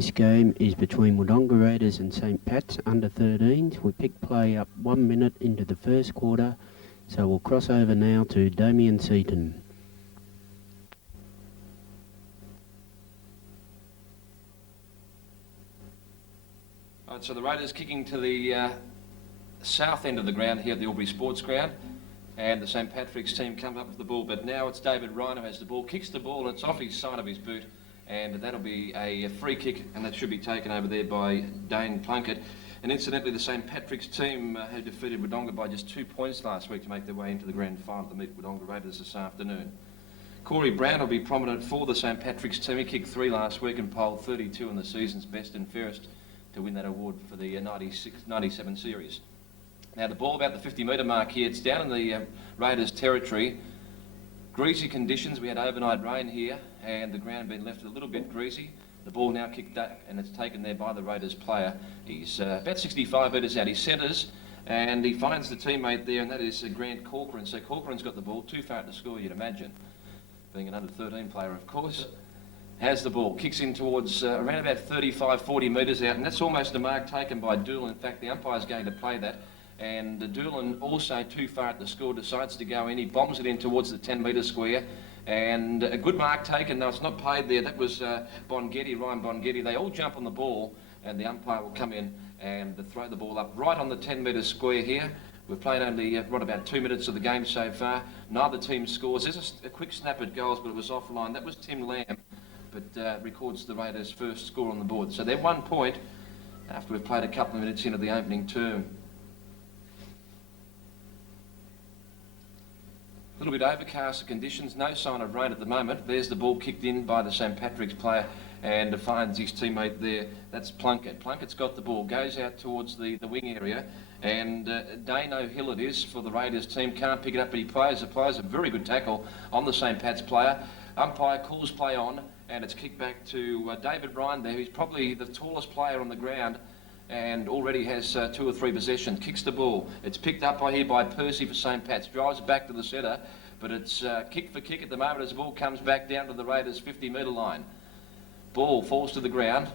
This game is between Wodonga Raiders and St Pat's under 13s. We picked play up 1 minute into the first quarter, so we'll cross over now to Damien Seaton. Right, so the Raiders kicking to the south end of the ground here at the Albury Sports Ground, and the St Patrick's team comes up with the ball, but now it's David Ryan who has the ball, kicks the ball, and it's off his side of his boot, and that'll be a free kick, and that should be taken over there by Dane Plunkett. And incidentally, the St Patrick's team had defeated Wodonga by just 2 points last week to make their way into the grand final to meet Wodonga Raiders this afternoon. Corey Brown will be prominent for the St Patrick's team. He kicked 3 last week and polled 32 in the season's best and fairest to win that award for the 96-97 series. Now the ball about the 50-metre mark here, it's down in the Raiders' territory. Greasy conditions, we had overnight rain here and the ground had been left a little bit greasy. The ball now kicked back and it's taken there by the Raiders player. He's about 65 metres out, he centres and he finds the teammate there, and that is Grant Corcoran. So Corcoran's got the ball, too far to score, you'd imagine, being an under-13 player of course. Has the ball, kicks in towards around about 35-40 metres out, and that's almost a mark taken by Doolan. In fact, the umpire's going to play that, and Doolan, also too far at the score, decides to go in. He bombs it in towards the 10-metre square, and a good mark taken. No, it's not paid there. That was Ryan Bongetti. They all jump on the ball, and the umpire will come in and throw the ball up right on the 10-metre square here. We've played only about 2 minutes of the game so far. Neither team scores. There's a quick snap at goals, but it was offline. That was Tim Lamb, but records the Raiders' first score on the board. So they're 1 point after we've played a couple of minutes into the opening term. A little bit overcast conditions, no sign of rain at the moment. There's the ball kicked in by the St Patrick's player and finds his teammate there. That's Plunkett. Plunkett's got the ball, goes out towards the wing area, and Dane O'Hill it is for the Raiders team. Can't pick it up, but he applies a very good tackle on the St Pat's player. Umpire calls play on, and it's kicked back to David Ryan there, who's probably the tallest player on the ground and already has 2 or 3 possessions. Kicks the ball. It's picked up here by Percy for St Pat's. Drives it back to the centre, but it's kick for kick at the moment as the ball comes back down to the Raiders' 50-metre line. Ball falls to the ground,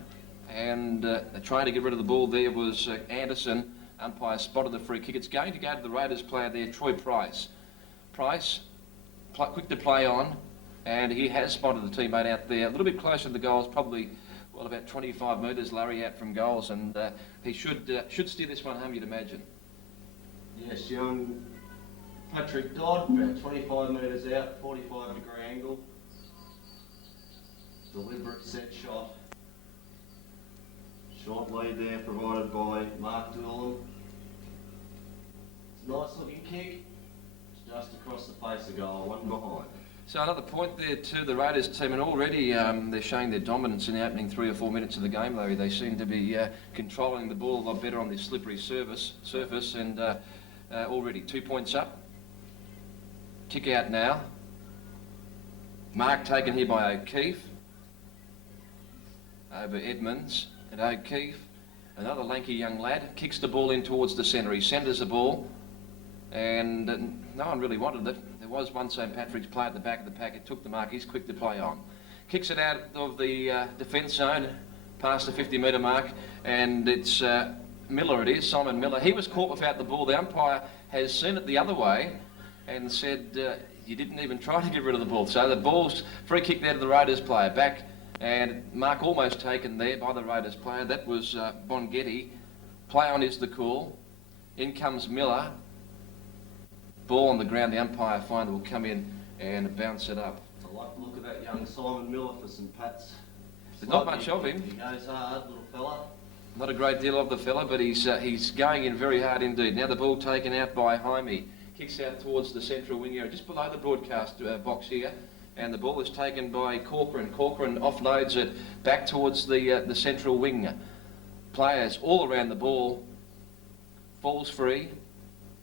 and trying to get rid of the ball there was Anderson. Umpire spotted the free kick. It's going to go to the Raiders player there, Troy Price. Price, quick to play on, and he has spotted the teammate out there, a little bit closer to the goals, probably about 25 metres, Larry, out from goals, and he should steer this one home, you'd imagine. Yes, young Patrick Dodd, about 25 metres out, 45-degree angle. Deliberate set shot. Short lead there provided by Mark Doolan. It's a nice looking kick. It's just across the face of goal, 1 behind. So another point there to the Raiders team, and already they're showing their dominance in the opening 3 or 4 minutes of the game, Larry. They seem to be controlling the ball a lot better on this slippery surface, and already 2 points up. Kick out now. Mark taken here by O'Keefe. Over Edmonds, and O'Keefe, another lanky young lad, kicks the ball in towards the centre. He centres the ball, and no one really wanted it. There was one St Patrick's player at the back of the pack. It took the mark. He's quick to play on. Kicks it out of the defence zone, past the 50-metre mark, and it's Miller it is, Simon Miller. He was caught without the ball. The umpire has seen it the other way and said, you didn't even try to get rid of the ball. So the ball's free kick there to the Raiders player. Back, and mark almost taken there by the Raiders player. That was Bongetti. Play on is the call. In comes Miller. Ball on the ground. The umpire finder will come in and bounce it up. I like the look of that young Simon Miller for St Pat's. There's not much of him. He goes hard, little fella. Not a great deal of the fella, but he's going in very hard indeed. Now the ball taken out by Jaime. Kicks out towards the central wing area, just below the broadcast box here. And the ball is taken by Corcoran. Corcoran offloads it back towards the central wing. Players all around the ball. Falls free.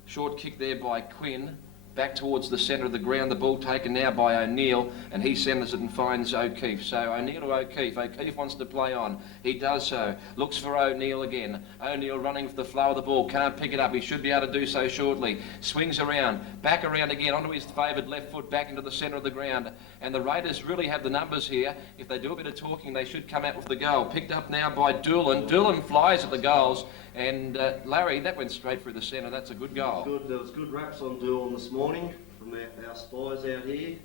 Short kick there by Quinn. back towards the centre of the ground. The ball taken now by O'Neill, and he centres it and finds O'Keefe. So O'Neill to O'Keefe. O'Keefe wants to play on. He does so. Looks for O'Neill again. O'Neill running for the flow of the ball. Can't pick it up. He should be able to do so shortly. Swings around. Back around again onto his favoured left foot, back into the centre of the ground. And the Raiders really have the numbers here. If they do a bit of talking, they should come out with the goal. Picked up now by Doolan. Doolan flies at the goals. And Larry, that went straight through the centre. That's a good goal. Good. There was good raps on Doolan this morning from our spies out here.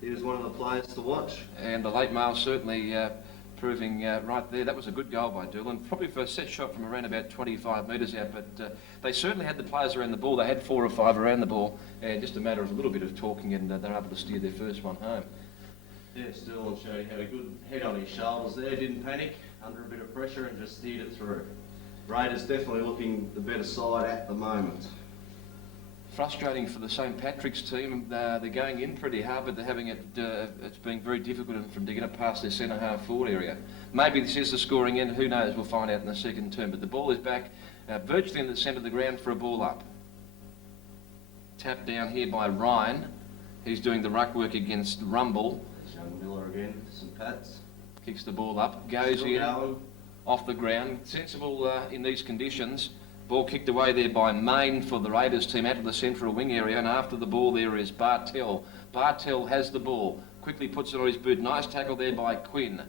He was one of the players to watch. And the late male certainly proving right there. That was a good goal by Doolan. Probably for a set shot from around about 25 metres out, but they certainly had the players around the ball. They had 4 or 5 around the ball, and just a matter of a little bit of talking, and they're able to steer their first one home. Yes, Doolan showed he had a good head on his shoulders there, didn't panic under a bit of pressure and just steered it through. Raiders definitely looking the better side at the moment. Frustrating for the St Patrick's team. They're going in pretty hard, but they're having it. It's been very difficult for them to get it past their centre half forward area. Maybe this is the scoring end. Who knows? We'll find out in the second term. But the ball is back virtually in the centre of the ground for a ball up. Tapped down here by Ryan. He's doing the ruck work against Rumble. There's young Miller again, St Pats. Kicks the ball up. Goes in off the ground. Sensible in these conditions. Ball kicked away there by Main for the Raiders team out of the central wing area, and after the ball there is Bartell. Bartell has the ball, quickly puts it on his boot. Nice tackle there by Quinn.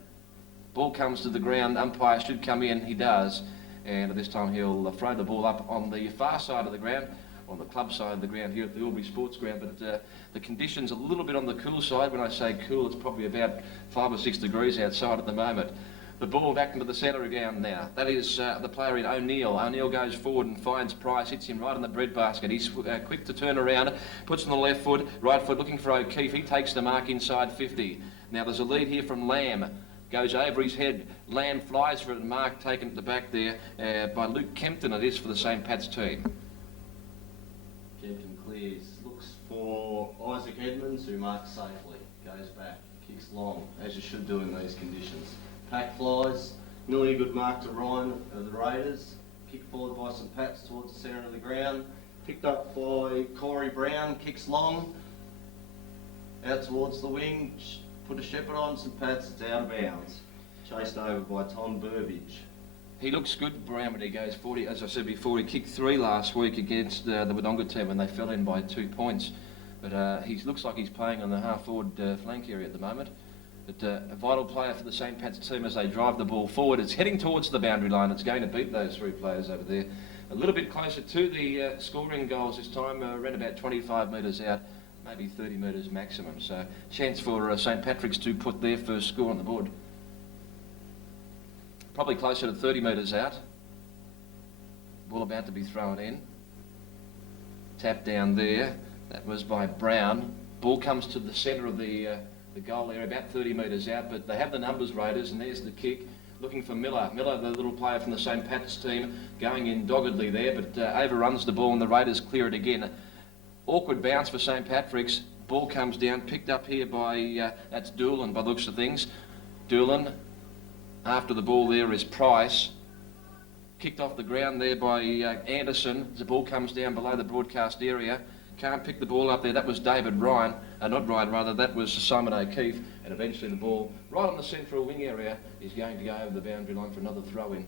Ball comes to the ground, umpire should come in, he does, and at this time he'll throw the ball up on the far side of the ground, on the club side of the ground here at the Albury Sports Ground, but the conditions a little bit on the cool side. When I say cool, it's probably about 5 or 6 degrees outside at the moment. The ball back into the centre again now. That is the player in O'Neill. O'Neill goes forward and finds Price, hits him right in the breadbasket. He's quick to turn around, puts on the left foot, right foot looking for O'Keefe. He takes the mark inside 50. Now there's a lead here from Lamb. Goes over his head. Lamb flies for it, and mark taken at the back there by Luke Kempton. It is for the St Pat's team. Kempton clears, looks for Isaac Edmonds, who marks safely. Goes back, kicks long, as you should do in these conditions. Pack flies, nearly a good mark to Ryan of the Raiders. Kick forward by St Pat's towards the centre of the ground. Picked up by Corey Brown, kicks long. Out towards the wing, put a shepherd on St Pat's, it's out of bounds. Chased over by Tom Burbage. He looks good, Brown, when he goes 40. As I said before, he kicked 3 last week against the Wodonga team when they fell in by 2 points. But he looks like he's playing on the half-forward flank area at the moment. But a vital player for the St Pat's team as they drive the ball forward. It's heading towards the boundary line. It's going to beat those 3 players over there. A little bit closer to the scoring goals this time, around about 25 metres out, maybe 30 metres maximum. So chance for St Patrick's to put their first score on the board. Probably closer to 30 metres out. Ball about to be thrown in. Tap down there. That was by Brown. Ball comes to the centre of the goal area, about 30 metres out, but they have the numbers, Raiders, and there's the kick. Looking for Miller. Miller, the little player from the St Pat's team, going in doggedly there, but overruns the ball and the Raiders clear it again. Awkward bounce for St Patrick's. Ball comes down, picked up here by, that's Doolan by the looks of things. Doolan. After the ball there is Price. Kicked off the ground there by Anderson. The ball comes down below the broadcast area. Can't pick the ball up there. That was David Ryan. Not Ryan, rather. That was Simon O'Keefe. And eventually the ball, right on the central wing area, is going to go over the boundary line for another throw-in.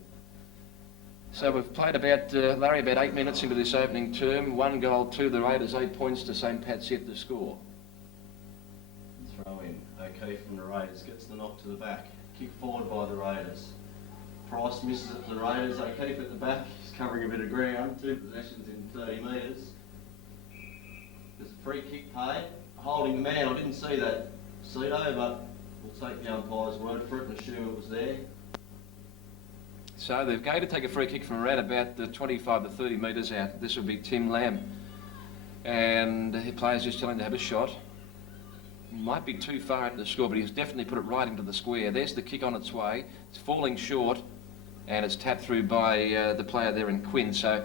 So we've played about, Larry, about 8 minutes into this opening term. 1 goal to the Raiders, 8 points to St Pat's yet to score. Throw in. O'Keefe from the Raiders gets the knock to the back. Kick forward by the Raiders. Price misses it to the Raiders. O'Keefe at the back. He's covering a bit of ground. 2 possessions in 30 metres. There's a free kick paid. Holding the man. I didn't see that, Cedo, but we'll take the umpire's word for it and assume it was there. So they're going to take a free kick from around about the 25 to 30 metres out. This will be Tim Lamb. And the player's just telling to have a shot. Might be too far into the score, but he's definitely put it right into the square. There's the kick on its way. It's falling short, and it's tapped through by the player there in Quinn. So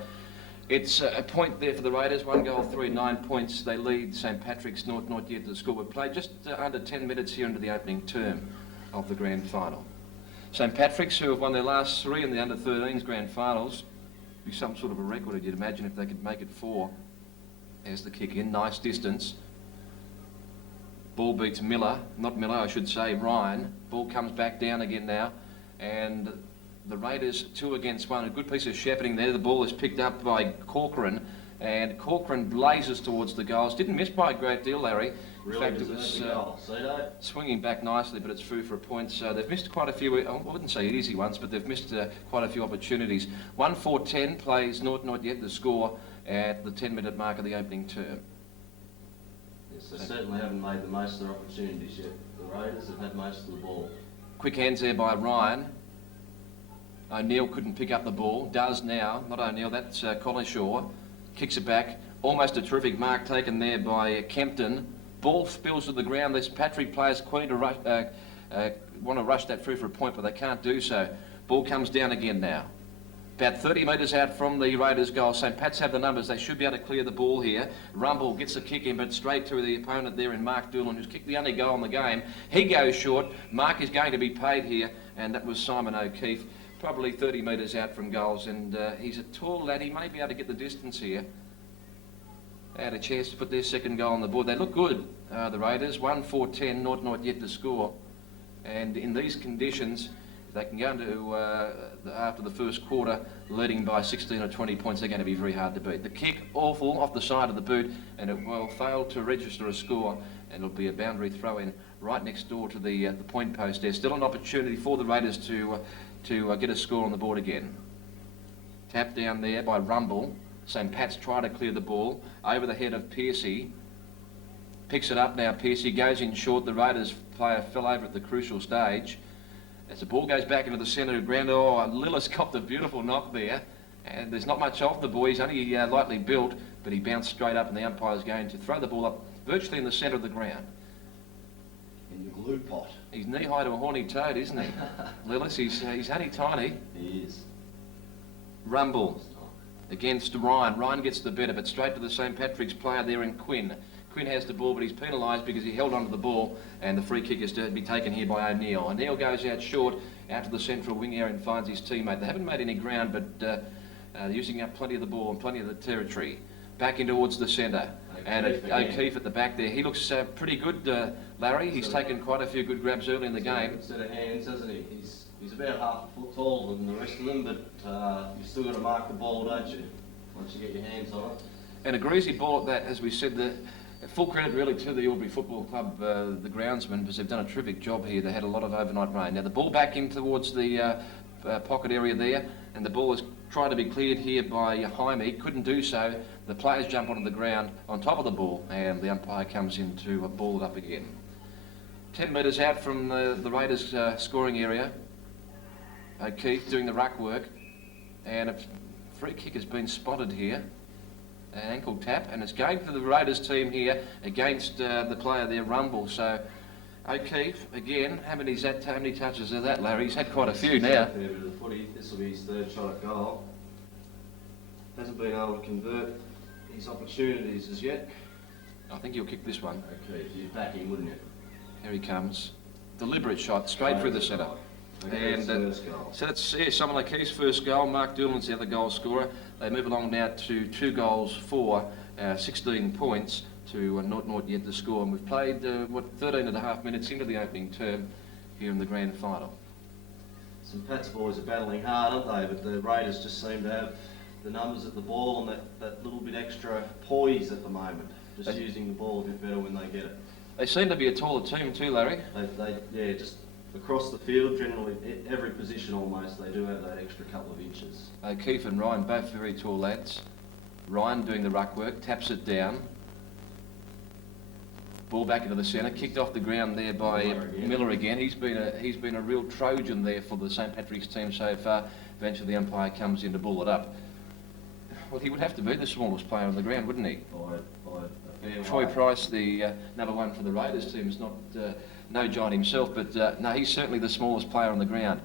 it's a point there for the Raiders. 1 goal, 3, 9 points. They lead St Patrick's 0-0 yet to the score. We've played just under 10 minutes here into the opening term of the grand final. St Patrick's, who have won their last 3 in the under-13's grand finals, be some sort of a record, you'd imagine, if they could make it 4. There's the kick in, nice distance. Ball beats Miller, not Miller, I should say, Ryan. Ball comes back down again now, and the Raiders 2 against 1. A good piece of shepherding there. The ball is picked up by Corcoran, and Corcoran blazes towards the goals. Didn't miss by a great deal, Larry. In fact, it was swinging back nicely, but it's through for a point. So they've missed quite a few, I wouldn't say easy ones, but they've missed quite a few opportunities. 1-4-10 plays not yet the score at the 10-minute mark of the opening term. Yes, they certainly haven't made the most of their opportunities yet. The Raiders have had most of the ball. Quick hands there by Ryan. O'Neill couldn't pick up the ball, does now. Not O'Neill, that's Collishaw. Kicks it back. Almost a terrific mark taken there by Kempton. Ball spills to the ground. This Patrick players want to rush that through for a point, but they can't do so. Ball comes down again now. About 30 metres out from the Raiders' goal. St Pat's have the numbers. They should be able to clear the ball here. Rumble gets a kick in, but straight to the opponent there in Mark Doolan, who's kicked the only goal in the game. He goes short. Mark is going to be paid here, and that was Simon O'Keefe, probably 30 metres out from goals, and he's a tall lad. He may be able to get the distance here. They had a chance to put their second goal on the board. They look good, the Raiders. 1-4-10, not yet to score. And in these conditions, if they can go into after the first quarter leading by 16 or 20 points, they're going to be very hard to beat. The kick, awful, off the side of the boot, and it will fail to register a score, and it'll be a boundary throw-in right next door to the point post. There's still an opportunity for the Raiders to get a score on the board again. Tap down there by Rumble. St Pat's try to clear the ball over the head of Piercy. Picks it up now. Piercy goes in short. The Raiders player fell over at the crucial stage. As the ball goes back into the centre of the ground, Lillis copped a beautiful knock there. And there's not much off the boy. He's only lightly built, but he bounced straight up, and the umpire's going to throw the ball up virtually in the centre of the ground. In the glue pot. He's knee-high to a horny toad, isn't he? Lillis, he's only tiny. He is. Rumble against Ryan. Ryan gets the better, but straight to the St Patrick's player there in Quinn. Quinn has the ball, but he's penalised because he held onto the ball, and the free kick is to be taken here by O'Neill. O'Neill goes out short, out to the central wing area and finds his teammate. They haven't made any ground, but they're using up plenty of the ball and plenty of the territory. Back in towards the centre, and O'Keefe at the back there. He looks pretty good, Larry. He's taken quite a few good grabs early in the game. Good set of hands, hasn't he? He's about half a foot taller than the rest of them, but you've still got to mark the ball, don't you? Once you get your hands on it. And a greasy ball at that, as we said, full credit really to the Albury Football Club, the groundsmen, because they've done a terrific job here. They had a lot of overnight rain. Now the ball back in towards the pocket area there, and the ball is trying to be cleared here by Jaime. Couldn't do so. The players jump onto the ground on top of the ball, and the umpire comes in to ball it up again. 10 metres out from the Raiders' scoring area. O'Keefe doing the ruck work, and a free kick has been spotted here. An ankle tap, and it's going to the Raiders team here against the player there, Rumble. So O'Keefe, again, how many touches is that, Larry? He's had quite a few now. This will be his third shot at goal. Hasn't been able to convert his opportunities as yet. I think he'll kick this one. O'Keefe, you'd back him, wouldn't you? Here he comes. Deliberate shot, straight through the centre. And so that's Simon O'Keefe's first goal. Mark Doolan's the other goal scorer. They move along now to 2 goals for 16 points to not yet to score. And we've played 13 and a half minutes into the opening term here in the grand final. St Pat's boys are battling hard, aren't they? But the Raiders just seem to have the numbers at the ball and that little bit extra poise at the moment. Just using the ball a bit better when they get it. They seem to be a taller team too, Larry. Yeah, just across the field, generally, every position almost, they do have that extra couple of inches. O'Keefe and Ryan, both very tall lads. Ryan doing the ruck work, taps it down. Ball back into the centre, kicked off the ground there by Miller again. He's been a real Trojan there for the St Patrick's team so far. Eventually the umpire comes in to ball it up. Well, he would have to be the smallest player on the ground, wouldn't he? By a fair Troy way. Price, the number 1 for the Raiders team, is not no giant himself, but no, he's certainly the smallest player on the ground.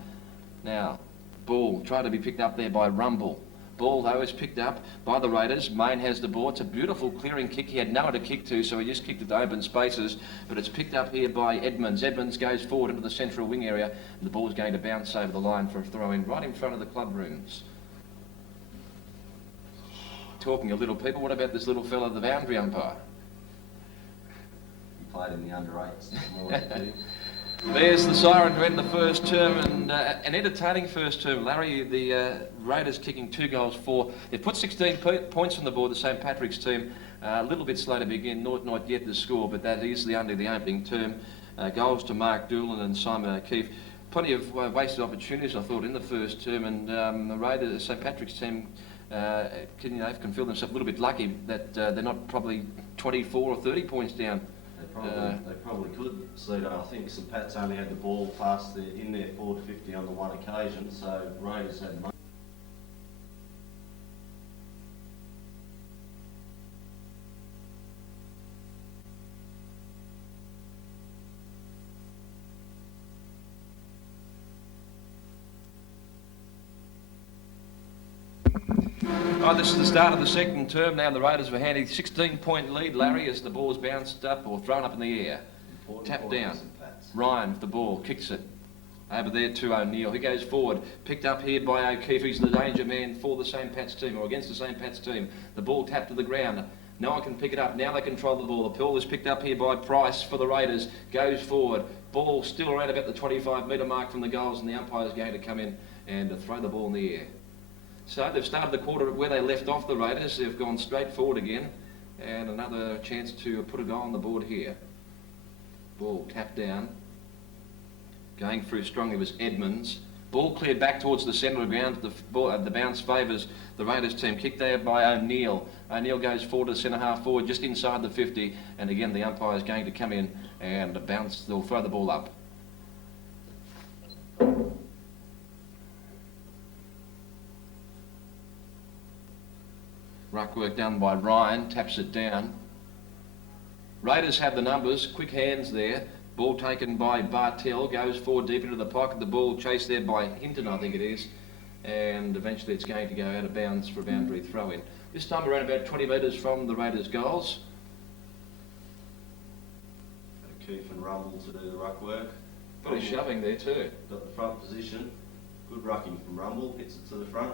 Now, ball tried to be picked up there by Rumble. Ball, though, is picked up by the Raiders. Main has the ball. It's a beautiful clearing kick. He had nowhere to kick to, so he just kicked it to open spaces, but it's picked up here by Edmonds. Edmonds goes forward into the central wing area, and the ball's going to bounce over the line for a throw-in right in front of the club rooms. Talking of little people, what about this little fella, the boundary umpire? He played in the under-8s this morning, did he? There's the siren to end the first term, and an entertaining first term. Larry, the Raiders kicking 2 goals for. They've put 16 points on the board, the St Patrick's team. A little bit slow to begin, not yet the score, but that is the end of the opening term. Goals to Mark Doolan and Simon O'Keefe. Plenty of wasted opportunities, I thought, in the first term, and the Raiders, St Patrick's team, can feel themselves a little bit lucky that they're not probably 24 or 30 points down. They probably could, Cedo. I think St Pat's only had the ball past in their forward 50 on the one occasion, so Raiders had money. Oh, this is the start of the second term now. The Raiders have a handy 16-point lead, Larry, as the ball's bounced up or thrown up in the air. Tapped down. Ryan with the ball, kicks it. Over there to O'Neill. He goes forward. Picked up here by O'Keefe. He's the danger man for the St Pat's team, or against the St Pat's team. The ball tapped to the ground. No one can pick it up. Now they control the ball. The ball is picked up here by Price for the Raiders. Goes forward. Ball still around about the 25-metre mark from the goals, and the umpire's going to come in and throw the ball in the air. So they've started the quarter where they left off, the Raiders. They've gone straight forward again, and another chance to put a goal on the board here. Ball tapped down. Going through strongly was Edmonds. Ball cleared back towards the centre of the ground. The bounce favours the Raiders team. Kicked there by O'Neill. O'Neill goes forward to centre half forward, just inside the 50, and again the umpire is going to come in and bounce. They'll throw the ball up. Ruck work done by Ryan, taps it down. Raiders have the numbers, quick hands there. Ball taken by Bartel, goes forward deep into the pocket. The ball chased there by Hinton, I think it is. And eventually it's going to go out of bounds for a boundary throw-in. This time around about 20 metres from the Raiders' goals. O'Keefe and Rumble to do the ruck work. Bit of shoving there too. Got the front position. Good rucking from Rumble, hits it to the front.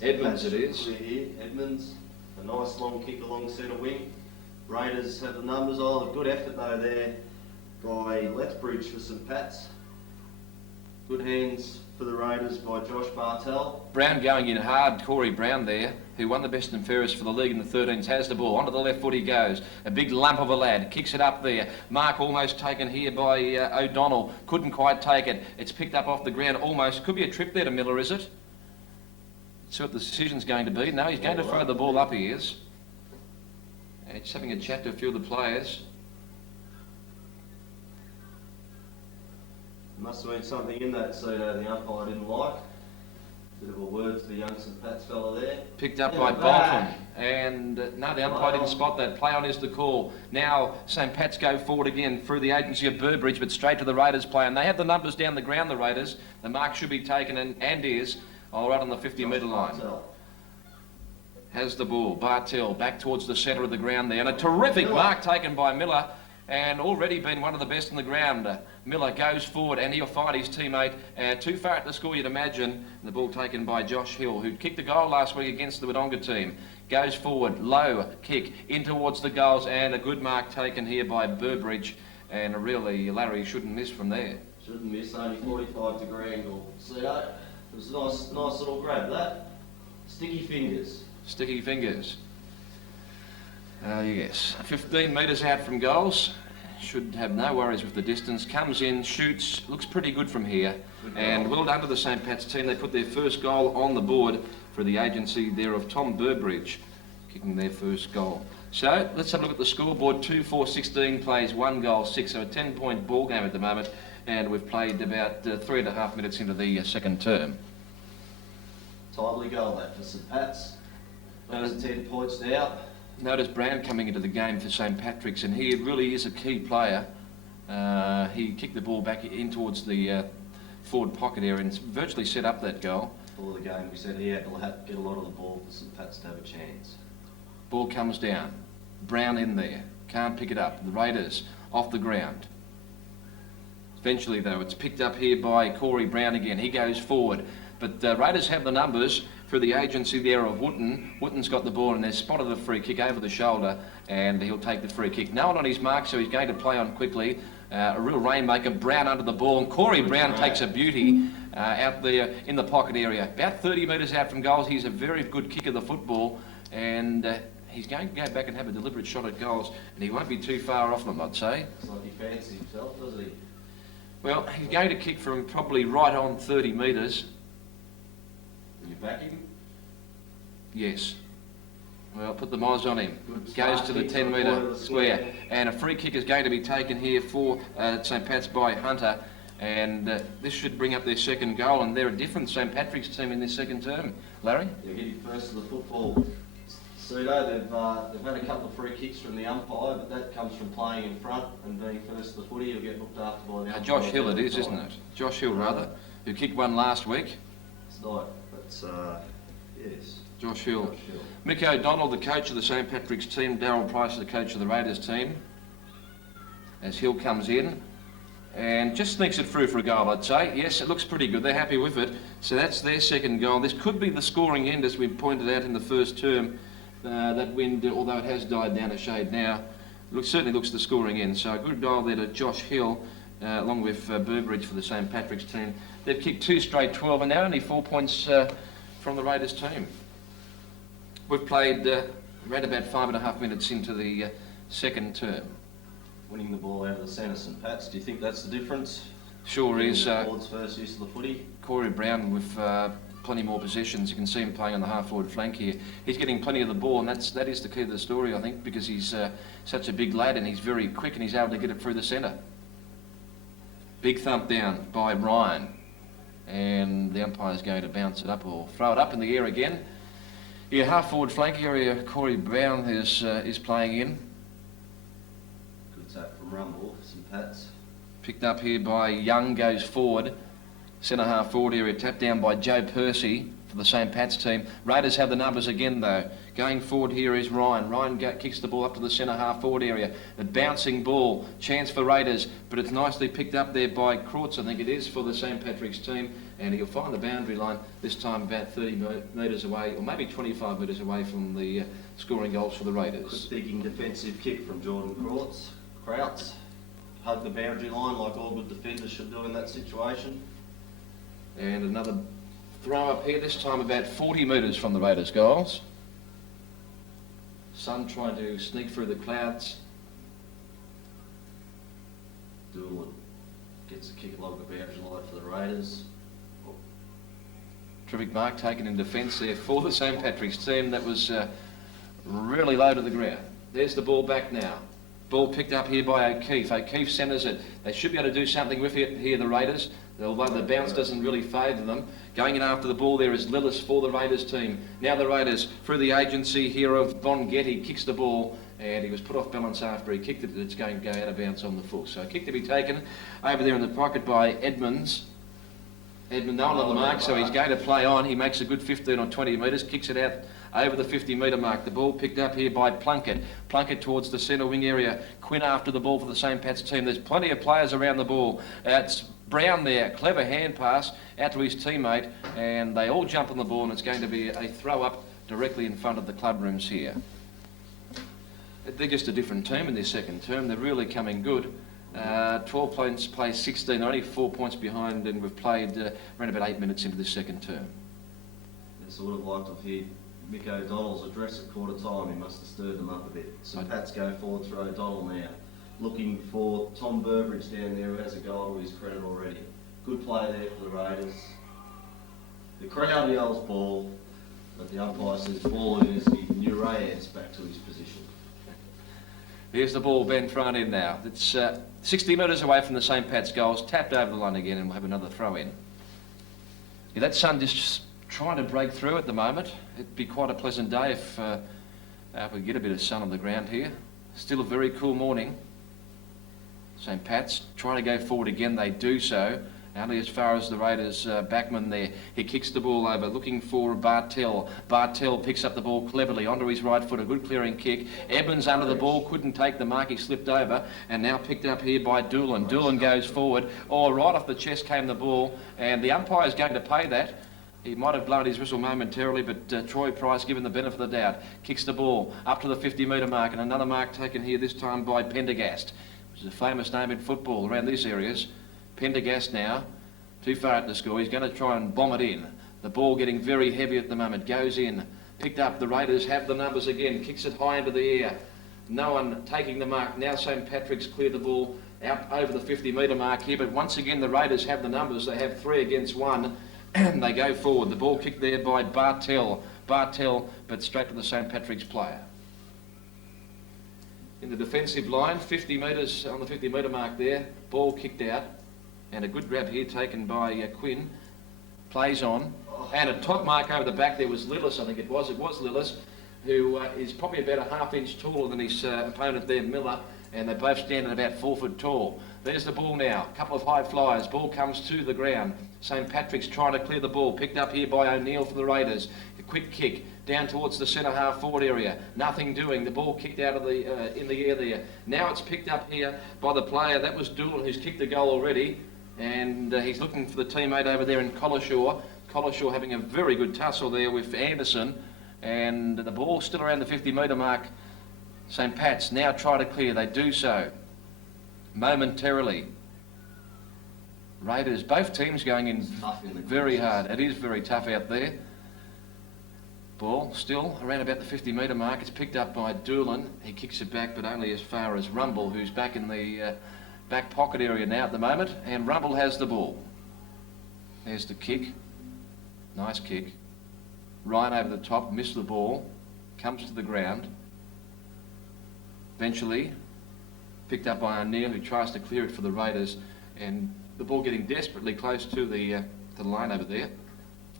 Edmonds it is. Here, Edmonds, a nice long kick along centre wing. Raiders have the numbers. Oh, a good effort though there by Lethbridge for St Pat's. Good hands for the Raiders by Josh Bartel. Brown going in hard, Corey Brown there, who won the best and fairest for the league in the 13s, has the ball. Onto the left foot he goes. A big lump of a lad, kicks it up there. Mark almost taken here by O'Donnell. Couldn't quite take it. It's picked up off the ground almost. Could be a trip there to Miller, is it? See what the decision's going to be. No, he's going to throw the ball up, he is. Just having a chat to a few of the players. Must have been something in that Cedo the umpire didn't like. Bit of a word to the young St Pat's fella there. Picked up by Bolton. And no, the umpire didn't spot that. Play on is the call. Now St Pat's go forward again through the agency of Burbridge, but straight to the Raiders play. And they have the numbers down the ground, the Raiders. The mark should be taken and is. All right on the 50-metre line. Has the ball. Bartel back towards the centre of the ground there. And a terrific mark taken by Miller. And already been one of the best on the ground. Miller goes forward and he'll find his teammate too far at the score, you'd imagine. And the ball taken by Josh Hill, who kicked the goal last week against the Wodonga team. Goes forward, low kick in towards the goals, and a good mark taken here by Burbridge. And really, Larry shouldn't miss from there. Shouldn't miss, only 45-degree angle. See that? It was a nice little grab, that. Sticky fingers. Sticky fingers. Yes, 15 metres out from goals. Should have no worries with the distance. Comes in, shoots, looks pretty good from here. And well done to the St Pat's team. They put their first goal on the board for the agency there of Tom Burbridge, kicking their first goal. So let's have a look at the scoreboard. 2-4-16 plays, 1 goal, 6. So a 10-point ball game at the moment. And we've played about 3.5 minutes into the second term. Timely goal that for St Pat's. 10 points now. Notice Brown coming into the game for St Patrick's, and he really is a key player. He kicked the ball back in towards the forward pocket area and virtually set up that goal. Before the game, we said he had to get a lot of the ball for St Pat's to have a chance. Ball comes down. Brown in there. Can't pick it up. The Raiders off the ground. Eventually, though, it's picked up here by Corey Brown again. He goes forward. But Raiders have the numbers. through the agency there of Wooten. Wooten's got the ball and they've spotted the free kick over the shoulder, and he'll take the free kick. No one on his mark, so he's going to play on quickly. A real rainmaker. Brown under the ball, and Corey Brown takes a beauty out there in the pocket area. About 30 metres out from goals. He's a very good kicker of the football, and he's going to go back and have a deliberate shot at goals, and he won't be too far off them, I'd say. It's like he fancies himself, doesn't he? Well, he's going to kick from probably right on 30 metres. Will you back him? Yes. Well, put the Moz on him. Good Goes to the 10-metre square. square. And a free kick is going to be taken here for St Pat's by Hunter. And this should bring up their second goal. And they're a different St Patrick's team in this second term. Larry? You'll get him first to the football. Pseudo, they've had a couple of free kicks from the umpire, but that comes from playing in front and being first to the footy. You'll get looked after by the umpire. Josh Hill it is, isn't it? Josh Hill, rather, who kicked one last week. It's not, but yes. Josh Hill. Mick O'Donnell, the coach of the St Patrick's team. Darryl Price, the coach of the Raiders team. As Hill comes in and just sneaks it through for a goal, I'd say. Yes, it looks pretty good. They're happy with it. So that's their second goal. This could be the scoring end, as we pointed out in the first term. That wind, although it has died down a shade now, certainly looks the scoring end. So a good goal there to Josh Hill, along with Burbridge for the St Patrick's team. They've kicked 2 straight 12, and they're only 4 points from the Raiders team. We've played around about 5.5 minutes into the second term. Winning the ball out of the centre, St Pat's. Do you think that's the difference? Sure is. Ford's first use of the footy. Corey Brown with plenty more possessions. You can see him playing on the half-forward flank here. He's getting plenty of the ball, and that is the key to the story, I think, because he's such a big lad and he's very quick and he's able to get it through the centre. Big thump down by Ryan, and the umpire's going to bounce it up or throw it up in the air again. Yeah, half-forward flank area, Corey Brown is playing in. Good tap from Rumble, St Pat's. Picked up here by Young, goes forward. Centre half forward area, tapped down by Joe Percy for the St Pat's team. Raiders have the numbers again though. Going forward here is Ryan. Ryan kicks the ball up to the centre half forward area. A bouncing ball, chance for Raiders, but it's nicely picked up there by Krautz, I think it is, for the St Patrick's team. And he'll find the boundary line, this time about 30 metres away, or maybe 25 metres away from the scoring goals for the Raiders. Good digging defensive kick from Jordan Krautz. Hug the boundary line like all good defenders should do in that situation. And another throw up here, this time about 40 metres from the Raiders' goals. Sun trying to sneak through the clouds. Doolan gets a kick along the boundary line for the Raiders. Terrific mark taken in defence there for the St Patrick's team. That was really low to the ground. There's the ball back now. Ball picked up here by O'Keefe. O'Keefe centres it. They should be able to do something with it here, the Raiders, although the bounce doesn't really favour them. Going in after the ball there is Lillis for the Raiders team. Now the Raiders, through the agency here of Bongetti, kicks the ball, and he was put off balance after he kicked it. It's going to go out of bounds on the full. So a kick to be taken over there in the pocket by Edmonds. Edmund no one on the mark, so he's going to play on. He makes a good 15 or 20 metres, kicks it out over the 50-metre mark. The ball picked up here by Plunkett. Plunkett towards the centre wing area. Quinn after the ball for the St Pat's team. There's plenty of players around the ball. It's Brown there, clever hand pass out to his teammate, and they all jump on the ball, and it's going to be a throw-up directly in front of the club rooms here. They're just a different team in this second term. They're really coming good. 12 points, play 16, only 4 points behind, and we've played around about 8 minutes into this second term. It's sort of like to hear Mick O'Donnell's address at quarter time. He must have stirred them up a bit. St Pat's go forward for O'Donnell now. Looking for Tom Burbridge down there, who has a goal to his credit already. Good play there for the Raiders. The crowd yells ball, but the umpire says ball in as he Nurayans back to his position. Here's the ball, Ben, thrown in now. It's 60 metres away from the St Pat's goals, tapped over the line again, and we'll have another throw in. Yeah, that sun just trying to break through at the moment. It'd be quite a pleasant day if we get a bit of sun on the ground here. Still a very cool morning. St Pat's trying to go forward again, they do so. Only as far as the Raiders backman there. He kicks the ball over, looking for Bartel. Bartel picks up the ball cleverly onto his right foot, a good clearing kick. Evans under the ball, couldn't take the mark, he slipped over, and now picked up here by Doolan. Doolan goes forward. Oh, right off the chest came the ball, and the umpire's going to pay that. He might have blown his whistle momentarily, but Troy Price, given the benefit of the doubt, kicks the ball up to the 50-metre mark, and another mark taken here, this time by Pendergast, which is a famous name in football around these areas. Pendergast now, too far at the score. He's going to try and bomb it in. The ball getting very heavy at the moment, goes in, picked up. The Raiders have the numbers again, kicks it high into the air. No one taking the mark. Now St Patrick's cleared the ball out over the 50-metre mark here, but once again the Raiders have the numbers. They have 3 against 1. And they go forward. The ball kicked there by Bartell, but straight to the St Patrick's player. In the defensive line, 50 metres on the 50-metre mark there, ball kicked out, and a good grab here taken by Quinn. Plays on, and a top mark over the back there was Lillis, I think it was Lillis, who is probably about a half-inch taller than his opponent there, Miller, and they both stand at about 4 foot tall. There's the ball now, a couple of high flyers, ball comes to the ground. St Patrick's trying to clear the ball, picked up here by O'Neill for the Raiders. A quick kick down towards the centre half forward area, nothing doing, the ball kicked out of the in the air there. Now it's picked up here by the player, that was Doolan, who's kicked the goal already, and he's looking for the teammate over there in Collishaw. Collishaw having a very good tussle there with Anderson, and the ball still around the 50-metre mark. St Pat's now try to clear, they do so momentarily. Raiders, both teams going in very hard. It is very tough out there. Ball still around about the 50-metre mark. It's picked up by Doolan. He kicks it back, but only as far as Rumble, who's back in the back pocket area now at the moment. And Rumble has the ball. There's the kick. Nice kick. Right over the top, missed the ball. Comes to the ground. Eventually picked up by O'Neill, who tries to clear it for the Raiders, and the ball getting desperately close to the line over there.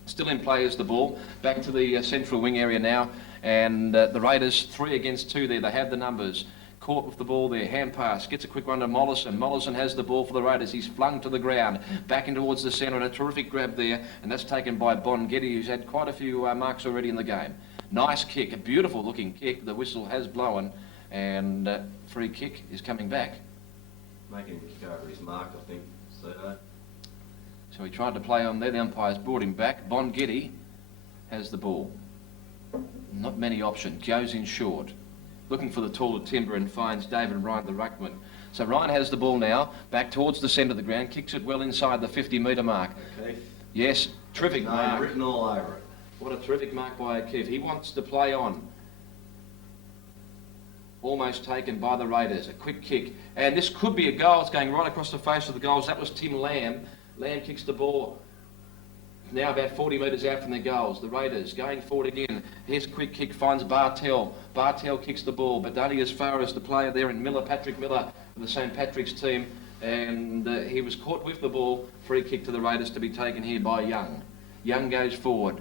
Still in play is the ball. Back to the central wing area now, and the Raiders 3 against 2 there. They have the numbers. Caught with the ball there, hand pass, gets a quick one to Mollison. Mollison has the ball for the Raiders. He's flung to the ground, back in towards the centre, and a terrific grab there, and that's taken by Bongetti, who's had quite a few marks already in the game. Nice kick, a beautiful looking kick. The whistle has blown, and free kick is coming back. Making him kick over his mark, I think. So he tried to play on there, the umpires brought him back. Bongetti has the ball. Not many options, goes in short. Looking for the taller timber and finds David Ryan, the ruckman. So Ryan has the ball now, back towards the centre of the ground, kicks it well inside the 50-metre mark. Okay. Yes, terrific mark. Written all over it. What a terrific mark by O'Keefe. He wants to play on. Almost taken by the Raiders. A quick kick. And this could be a goal. It's going right across the face of the goals. That was Tim Lamb. Lamb kicks the ball. Now about 40 metres out from their goals. The Raiders going forward again. Here's a quick kick, finds Bartell. Bartell kicks the ball, but only as far as the player there in Miller, Patrick Miller, of the St Patrick's team. And he was caught with the ball. Free kick to the Raiders to be taken here by Young. Young goes forward.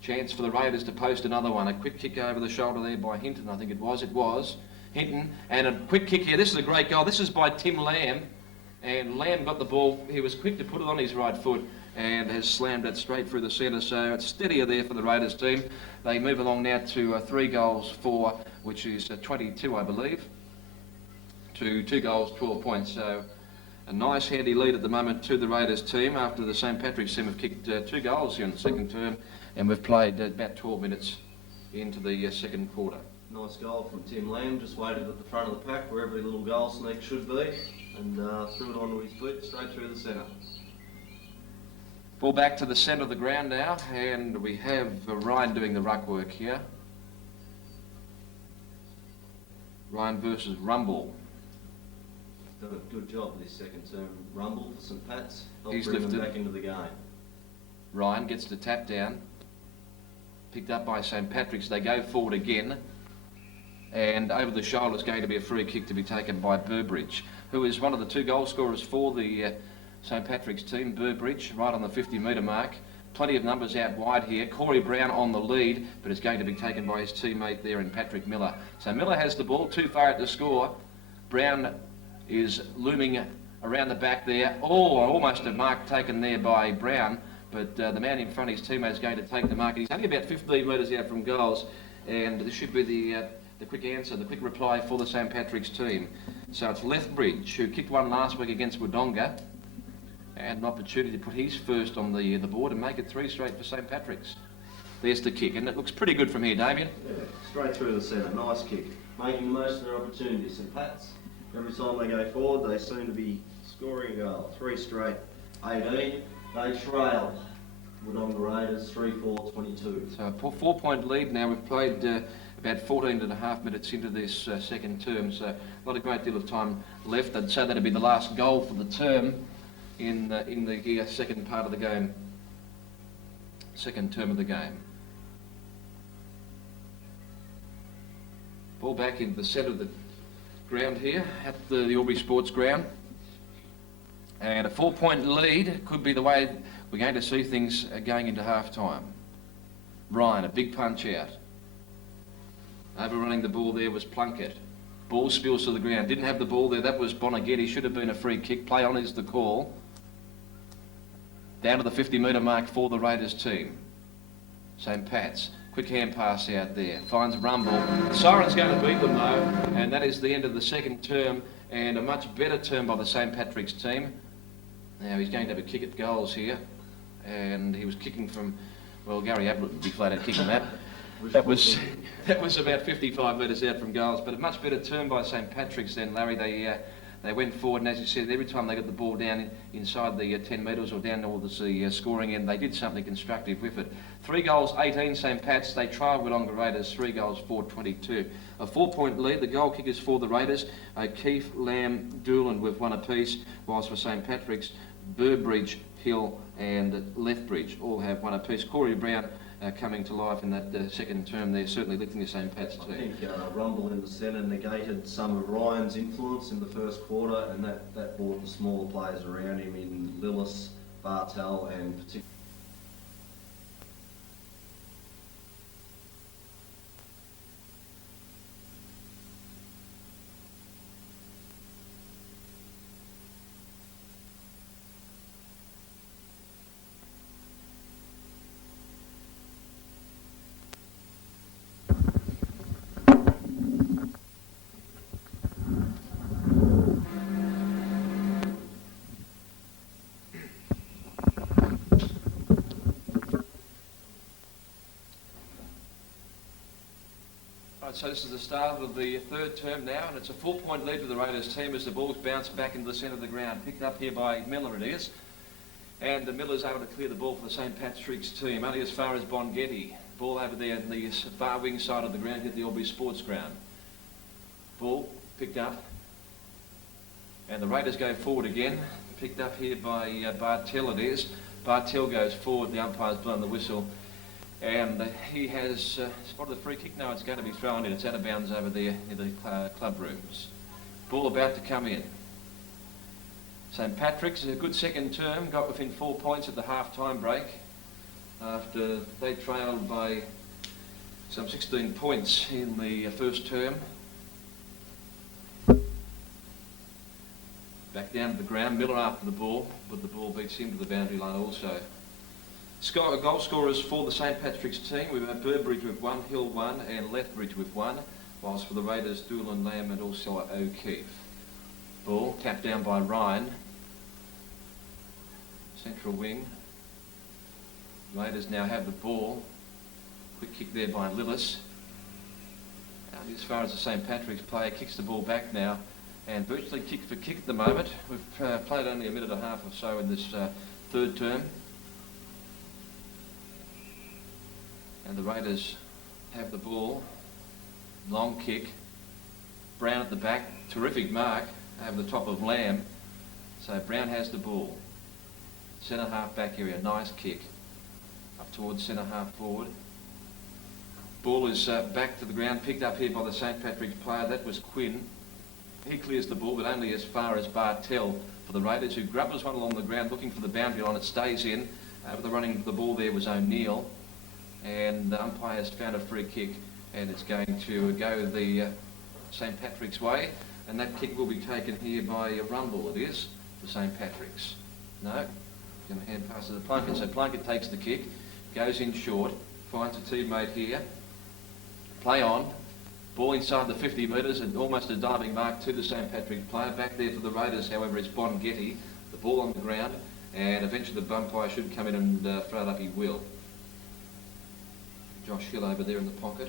Chance for the Raiders to post another one. A quick kick over the shoulder there by Hinton, I think it was. It was Hinton. And a quick kick here. This is a great goal. This is by Tim Lamb. And Lamb got the ball. He was quick to put it on his right foot and has slammed it straight through the centre. So it's steadier there for the Raiders team. They move along now to 3 goals, 4, which is 22, I believe, to 2 goals, 12 points. So a nice handy lead at the moment to the Raiders team after the St Patrick's team have kicked 2 goals here in the second term. And we've played about 12 minutes into the second quarter. Nice goal from Tim Lamb, just waited at the front of the pack where every little goal sneak should be, and threw it onto his boot straight through the centre. Ball back to the centre of the ground now, and we have Ryan doing the ruck work here. Ryan versus Rumble. Done a good job this second term. Rumble for St Pat's. He's Bring lifted them back into the game. Ryan gets the tap down. Picked up by St Patrick's. They go forward again. And over the shoulder is going to be a free kick to be taken by Burbridge, who is one of the 2 goal scorers for the St Patrick's team. Burbridge, right on the 50-metre mark. Plenty of numbers out wide here. Corey Brown on the lead, but it's going to be taken by his teammate there in Patrick Miller. So Miller has the ball, too far at the score. Brown is looming around the back there. Oh, almost a mark taken there by Brown. But the man in front, his teammate, is going to take the mark. He's only about 15 metres out from goals, and this should be the quick answer, the quick reply for the St Patrick's team. So it's Lethbridge, who kicked one last week against Wodonga, and an opportunity to put his first on the board and make it 3 straight for St Patrick's. There's the kick, and it looks pretty good from here, Damien. Yeah, straight through the centre, nice kick. Making the most of their opportunities. St Pat's, every time they go forward, they seem to be scoring a goal. 3 straight, 18. They trail Wodonga Raiders 3-4-22. So a 4-point lead now. We've played about 14.5 minutes into this second term, so not a great deal of time left. I'd say that'd be the last goal for the term in the second part of the game, second term of the game. Ball back into the centre of the ground here at the Albury Sports Ground. And a 4-point lead could be the way we're going to see things going into half-time. Ryan, a big punch out. Overrunning the ball there was Plunkett. Ball spills to the ground. Didn't have the ball there. That was Bonaghetti. Should have been a free kick. Play on is the call. Down to the 50-metre mark for the Raiders team. St Pat's. Quick hand pass out there. Finds Rumble. Siren's going to beat them though. And that is the end of the second term. And a much better term by the St Patrick's team. Now he's going to have a kick at goals here. And he was kicking from, well, Gary Ablett would be flat out kicking that. That was about 55 metres out from goals, but a much better turn by St Patrick's then, Larry. They went forward, and as you said, every time they got the ball down inside the 10 metres or down towards the scoring end, they did something constructive with it. 3 goals, 18 St Pat's. They trialled Wodonga Raiders, 3 goals, 4-22. A 4-point lead. The goal kickers for the Raiders, O'Keefe, Lamb, Doolan with 1 apiece, whilst for St Patrick's, Burbridge, Hill and Lethbridge all have 1 apiece. Corey Brown coming to life in that second term there, certainly lifting the St Pat's team. I think Rumble in the centre negated some of Ryan's influence in the first quarter, and that brought the smaller players around him in Lillis, Bartel and particularly So this is the start of the third term now, and it's a 4-point lead for the Raiders team as the ball's bounced back into the centre of the ground. Picked up here by Miller it is. And Miller's able to clear the ball for the St Patrick's team, only as far as Bonaghetti. Ball over there in the far wing side of the ground, hit the Albury Sports Ground. Ball picked up. And the Raiders go forward again. Picked up here by Bartel it is. Bartel goes forward, the umpire's blown the whistle. And he has spotted the free kick. No, it's going to be thrown in. It's out of bounds over there near the club rooms. Ball about to come in. St Patrick's is a good second term. Got within 4 points at the half-time break after they trailed by some 16 points in the first term. Back down to the ground. Miller after the ball, but the ball beats him to the boundary line also. Goal scorers for the St Patrick's team, we've had Burbridge with 1, Hill 1 and Lethbridge with 1, whilst for the Raiders, Doolan, Lamb and also O'Keefe. Ball tapped down by Ryan. Central wing. Raiders now have the ball. Quick kick there by Lillis. As far as the St Patrick's player kicks the ball back now, and virtually kick for kick at the moment. We've played only a minute and a half or so in this third term. And the Raiders have the ball. Long kick. Brown at the back. Terrific mark over the top of Lamb. So Brown has the ball. Centre half back area. Nice kick. Up towards centre half forward. Ball is back to the ground. Picked up here by the St Patrick's player. That was Quinn. He clears the ball, but only as far as Bartel for the Raiders, who grubbers one along the ground looking for the boundary line. It stays in. Over the running the ball there was O'Neill. And the umpire has found a free kick, and it's going to go the St Patrick's way, and that kick will be taken here by Rumble, it is, for St Patrick's. No, going to hand pass to Plunkett, so Plunkett takes the kick, goes in short, finds a teammate here, play on, ball inside the 50 metres and almost a diving mark to the St Patrick's player. Back there for the Raiders, however, it's Bonaghetti, the ball on the ground, and eventually the umpire should come in and throw it up. He will. Josh Hill over there in the pocket.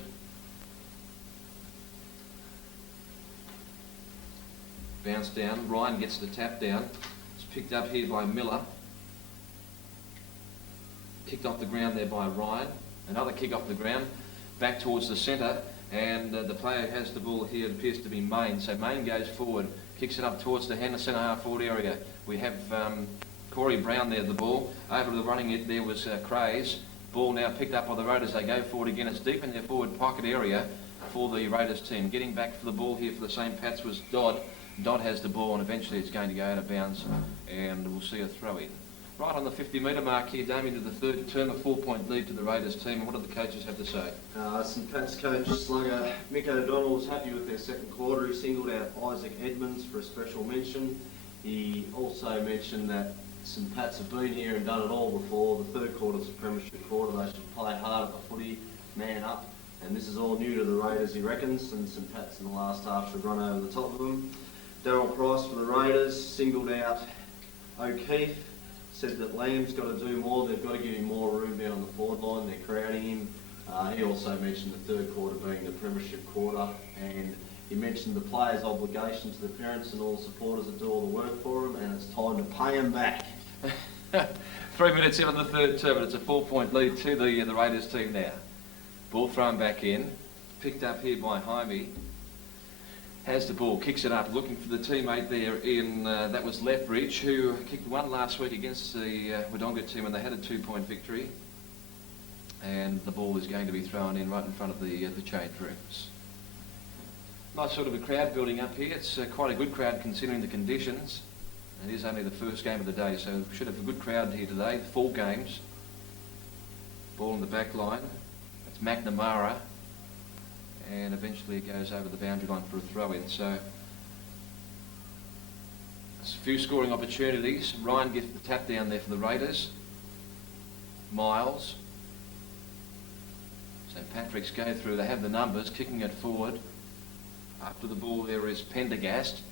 Bounce down. Ryan gets the tap down. It's picked up here by Miller. Kicked off the ground there by Ryan. Another kick off the ground. Back towards the centre. And the player who has the ball here, it appears to be Main. So Main goes forward. Kicks it up towards the centre half forward area. We have Corey Brown there, the ball. Over to the running it, there was Craze. Ball now picked up by the Raiders. They go forward again. It's deep in their forward pocket area for the Raiders team. Getting back for the ball here for the St. Pat's was Dodd. Dodd has the ball and eventually it's going to go out of bounds and we'll see a throw in. Right on the 50-metre mark here, Damien, to the third term, a 4-point lead to the Raiders team. And what do the coaches have to say? St. Pat's coach slugger Mick O'Donnell was happy with their second quarter. He singled out Isaac Edmonds for a special mention. He also mentioned that St. Pat's have been here and done it all before. The third quarter's a premiership quarter. They should play hard at the footy, man up. And this is all new to the Raiders, he reckons, and St. Pat's in the last half should run over the top of them. Darryl Price for the Raiders singled out O'Keefe, said that Lamb's got to do more. They've got to give him more room down on the forward line. They're crowding him. He also mentioned the third quarter being the premiership quarter, and he mentioned the players' obligation to the parents and all the supporters that do all the work for them, and it's time to pay them back. 3 minutes in on the third term, and it's a 4-point lead to the Raiders team now. Ball thrown back in, picked up here by Jaime. Has the ball, kicks it up, looking for the teammate there in, that was Lethbridge, who kicked one last week against the Wodonga team when they had a 2-point victory. And the ball is going to be thrown in right in front of the change rooms. Nice sort of a crowd building up here. It's quite a good crowd considering the conditions. It is only the first game of the day, so we should have a good crowd here today. 4 games. Ball in the back line. It's McNamara. And eventually it goes over the boundary line for a throw-in. So, there's a few scoring opportunities. Ryan gets the tap down there for the Raiders. Miles. St. Patrick's go through. They have the numbers, kicking it forward. After the ball there is Pendergast.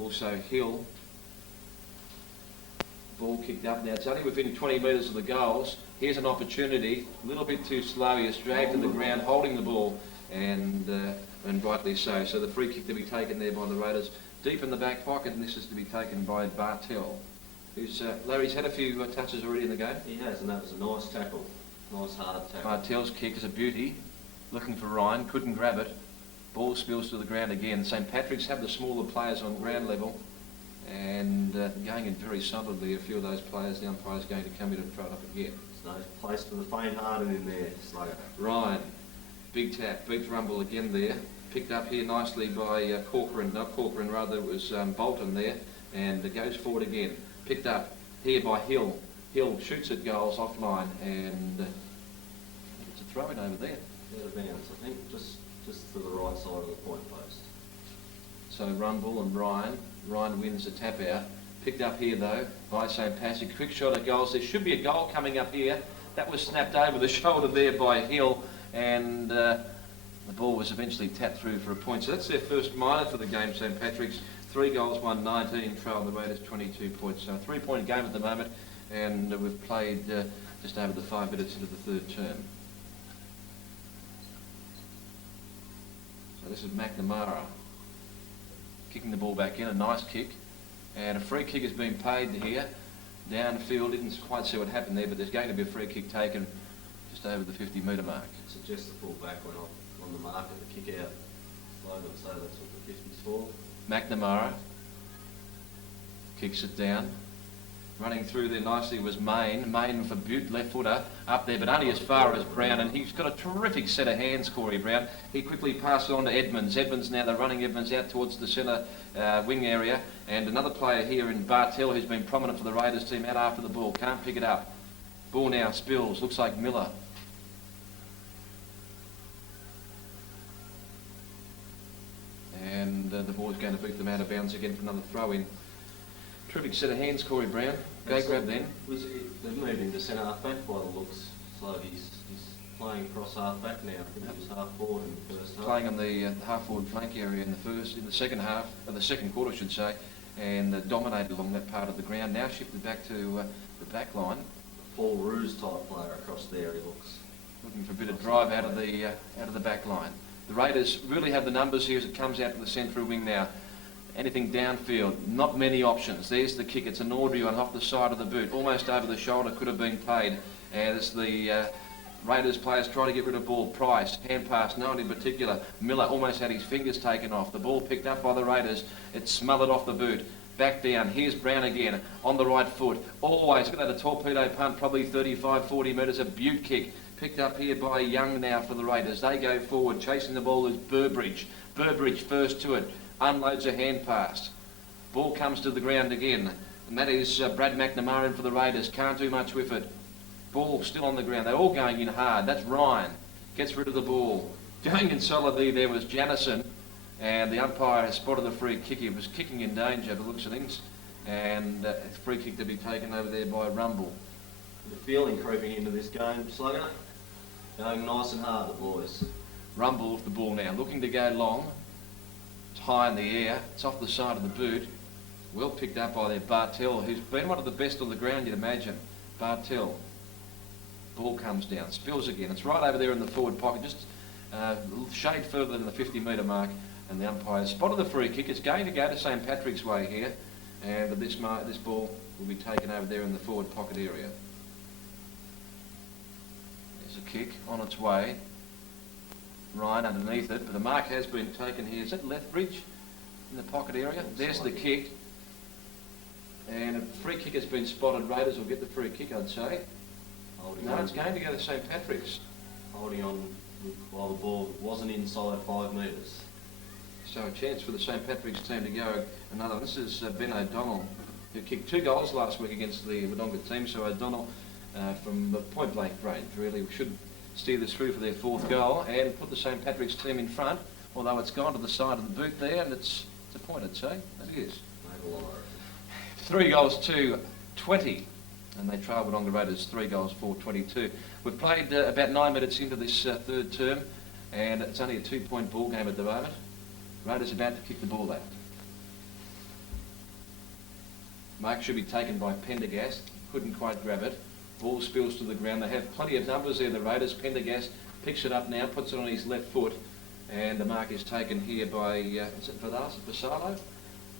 Also Hill. Ball kicked up now. It's only within 20 metres of the goals. Here's an opportunity. A little bit too slow. He is dragged to the ground, holding the ball. And rightly so. So the free kick to be taken there by the Raiders, deep in the back pocket, and this is to be taken by Bartell, who's Larry's had a few touches already in the game. He has, and that was a nice tackle, nice hard tackle. Bartell's kick is a beauty, looking for Ryan, couldn't grab it. Ball spills to the ground again. St. Patrick's have the smaller players on ground level, and going in very solidly. A few of those players, the umpire's going to come in and throw it up again. There's no place for the faint-hearted in there, slugger. Ryan. Big tap, beats Rumble again there. Picked up here nicely by Corcoran, not Corcoran, rather it was Bolton there. And it goes forward again. Picked up here by Hill. Hill shoots at goals offline and it's a throw-in over there. Out of bounds, I think, just to the right side of the point post. So Rumble and Ryan. Ryan wins the tap out. Picked up here though by St. Patrick. Quick shot at goals. There should be a goal coming up here. That was snapped over the shoulder there by Hill. And the ball was eventually tapped through for a point. So that's their first minor for the game, St. Patrick's. 3 goals, 1 19, trail the Raiders 22 points. So a 3-point game at the moment, and we've played just over the 5 minutes into the third term. So this is McNamara kicking the ball back in, a nice kick. And a free kick has been paid here. Downfield, didn't quite see what happened there, but there's going to be a free kick taken just over the 50-metre mark. Suggest the full back went on the mark at the kick out slogan, so that's what the 50's for. McNamara kicks it down. Running through there nicely was Main. Main for Butte, left footer, up there, but only as far as Brown, and he's got a terrific set of hands, Corey Brown. He quickly passes on to Edmonds. Edmonds now, they're running Edmonds out towards the centre wing area, and another player here in Bartell who's been prominent for the Raiders team out after the ball. Can't pick it up. Ball now spills, looks like Miller. And the ball's going to beat them out of bounds again for another throw-in. Terrific set of hands, Corey Brown. Go grab then. They've moved him to centre half back by the looks, so he's playing cross half back now. I think he was half forward in the first half. Playing on the half forward flank area in the second half, or the second quarter, I should say. and dominated along that part of the ground. Now shifted back to the back line. Full ruse type player across there, he looks. Looking for a bit of drive out of the back line. The Raiders really have the numbers here as it comes out to the central wing now. Anything downfield, not many options. There's the kick. It's an Audrey one off the side of the boot, almost over the shoulder, could have been played. As the Raiders players try to get rid of ball. Price, hand pass, no one in particular. Miller almost had his fingers taken off. The ball picked up by the Raiders. It's smothered off the boot. Back down. Here's Brown again on the right foot. Always got a torpedo punt, probably 35, 40 metres. A Butte kick. Picked up here by Young now for the Raiders. They go forward. Chasing the ball is Burbridge. Burbridge first to it. Unloads a hand pass. Ball comes to the ground again. And that is Brad McNamara in for the Raiders. Can't do much with it. Ball still on the ground. They're all going in hard. That's Ryan. Gets rid of the ball. Going in solidly there was Janison. And the umpire has spotted the free kick. He was kicking in danger by the looks of things. And free kick to be taken over there by Rumble. The feeling creeping into this game, Slugger. Going nice and hard, the boys. Rumble with the ball now. Looking to go long. It's high in the air. It's off the side of the boot. Well picked up by their Bartell, who's been one of the best on the ground, you'd imagine. Bartell. Ball comes down. Spills again. It's right over there in the forward pocket. Just a shade further than the 50-metre mark. And the umpire spotted the free kick. It's going to go to St Patrick's Way here. And this ball will be taken over there in the forward pocket area. There's a kick on its way. Ryan underneath it, but the mark has been taken here. Is that Lethbridge in the pocket area? There's the kick. And a free kick has been spotted. Raiders will get the free kick, I'd say. No, it's going to go to St Patrick's. Holding on while the ball wasn't inside 5 metres. So a chance for the St Patrick's team to go another. This is Ben O'Donnell, who kicked 2 goals last week against the Wodonga team. So O'Donnell from the point blank range really should steer this through for their 4th goal and put the St Patrick's team in front, although it's gone to the side of the boot there and it's a point, I'd say. It is. 3 goals to 20, and they trail Wodonga Raiders 3 goals for 22. We've played about 9 minutes into this 3rd term, and it's only a 2-point ball game at the moment. Raiders about to kick the ball out. Mark should be taken by Pendergast. Couldn't quite grab it. Ball spills to the ground. They have plenty of numbers there, the Raiders. Pendergast picks it up now, puts it on his left foot, and the mark is taken here by, is it Vassallo?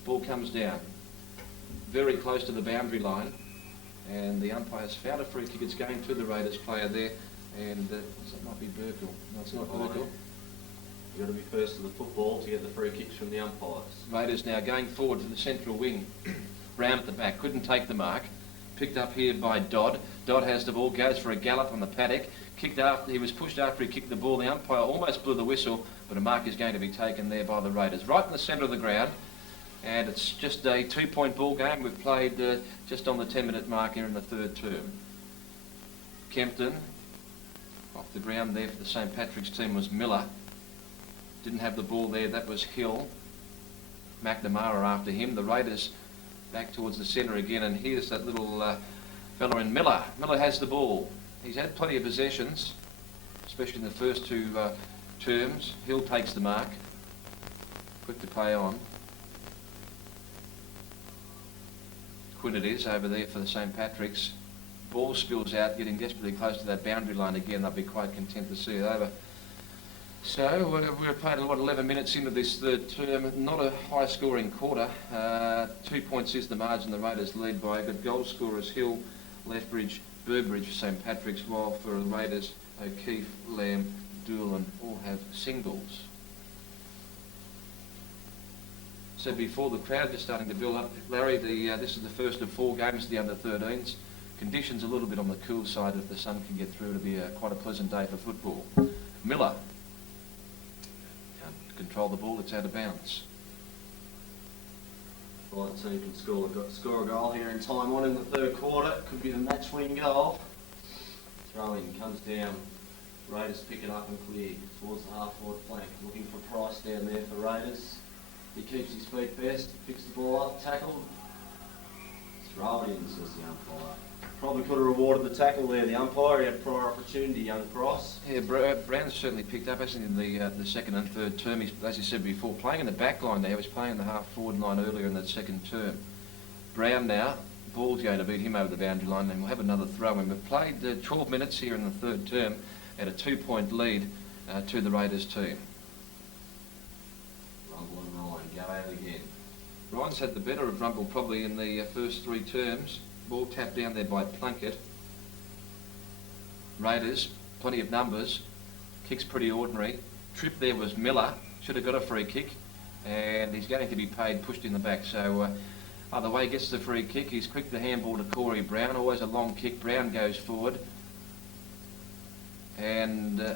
Ball comes down. Very close to the boundary line, and the umpire's found a free kick. It's going to the Raiders player there, and that might be Burkle. No, it's not Burkle. You've got to be first to the football to get the free kicks from the umpires. Raiders now going forward to the central wing. Brown at the back, couldn't take the mark. Picked up here by Dodd. Dodd has the ball, goes for a gallop on the paddock. Kicked after, he was pushed after he kicked the ball. The umpire almost blew the whistle, but a mark is going to be taken there by the Raiders. Right in the centre of the ground, and it's just a 2-point ball game. We've played just on the 10-minute mark here in the 3rd term. Kempton, off the ground there for the St Patrick's team was Miller. Didn't have the ball there, that was Hill. McNamara after him. The Raiders back towards the centre again, and here's that little fella in Miller. Miller has the ball. He's had plenty of possessions, especially in the first 2 terms. Hill takes the mark. Quick to play on. Quinn it is over there for the St Patrick's. Ball spills out, getting desperately close to that boundary line again. They'll be quite content to see it over. So we're playing 11 minutes into this 3rd term. Not a high-scoring quarter. 2 points is the margin the Raiders lead by. But goal scorers Hill, Lethbridge, Burbridge for St Patrick's, while for the Raiders O'Keefe, Lamb, Doolan all have singles. So before the crowd just starting to build up, Larry, this is the first of 4 games of the under-13s. Conditions a little bit on the cool side. If the sun can get through, it'll be quite a pleasant day for football. Miller. Control the ball, it's out of bounds. Right team can score a goal here in time on in the 3rd quarter. Could be the match-winning goal. Throw-in comes down. Raiders pick it up and clear towards the half-forward flank. Looking for Price down there for Raiders. He keeps his feet best, picks the ball up, tackled. Throw it in, says the umpire. Probably could have rewarded the tackle there. The umpire, he had prior opportunity, young Price. Yeah, Brown's certainly picked up, hasn't he, in the second and third term. He's, as you said before, playing in the back line now. He was playing in the half-forward line earlier in that second term. Brown now, ball's going to beat him over the boundary line, and we'll have another throw-in. We've played 12 minutes here in the third term at a 2-point lead to the Raiders team. Rumble and Ryan, go out again. Ryan's had the better of Rumble probably in the first 3 terms. Ball tapped down there by Plunkett. Raiders, plenty of numbers. Kick's pretty ordinary. Trip there was Miller. Should have got a free kick. And he's going to be paid, pushed in the back. So either way, gets the free kick. He's quick to handball to Corey Brown. Always a long kick. Brown goes forward. And they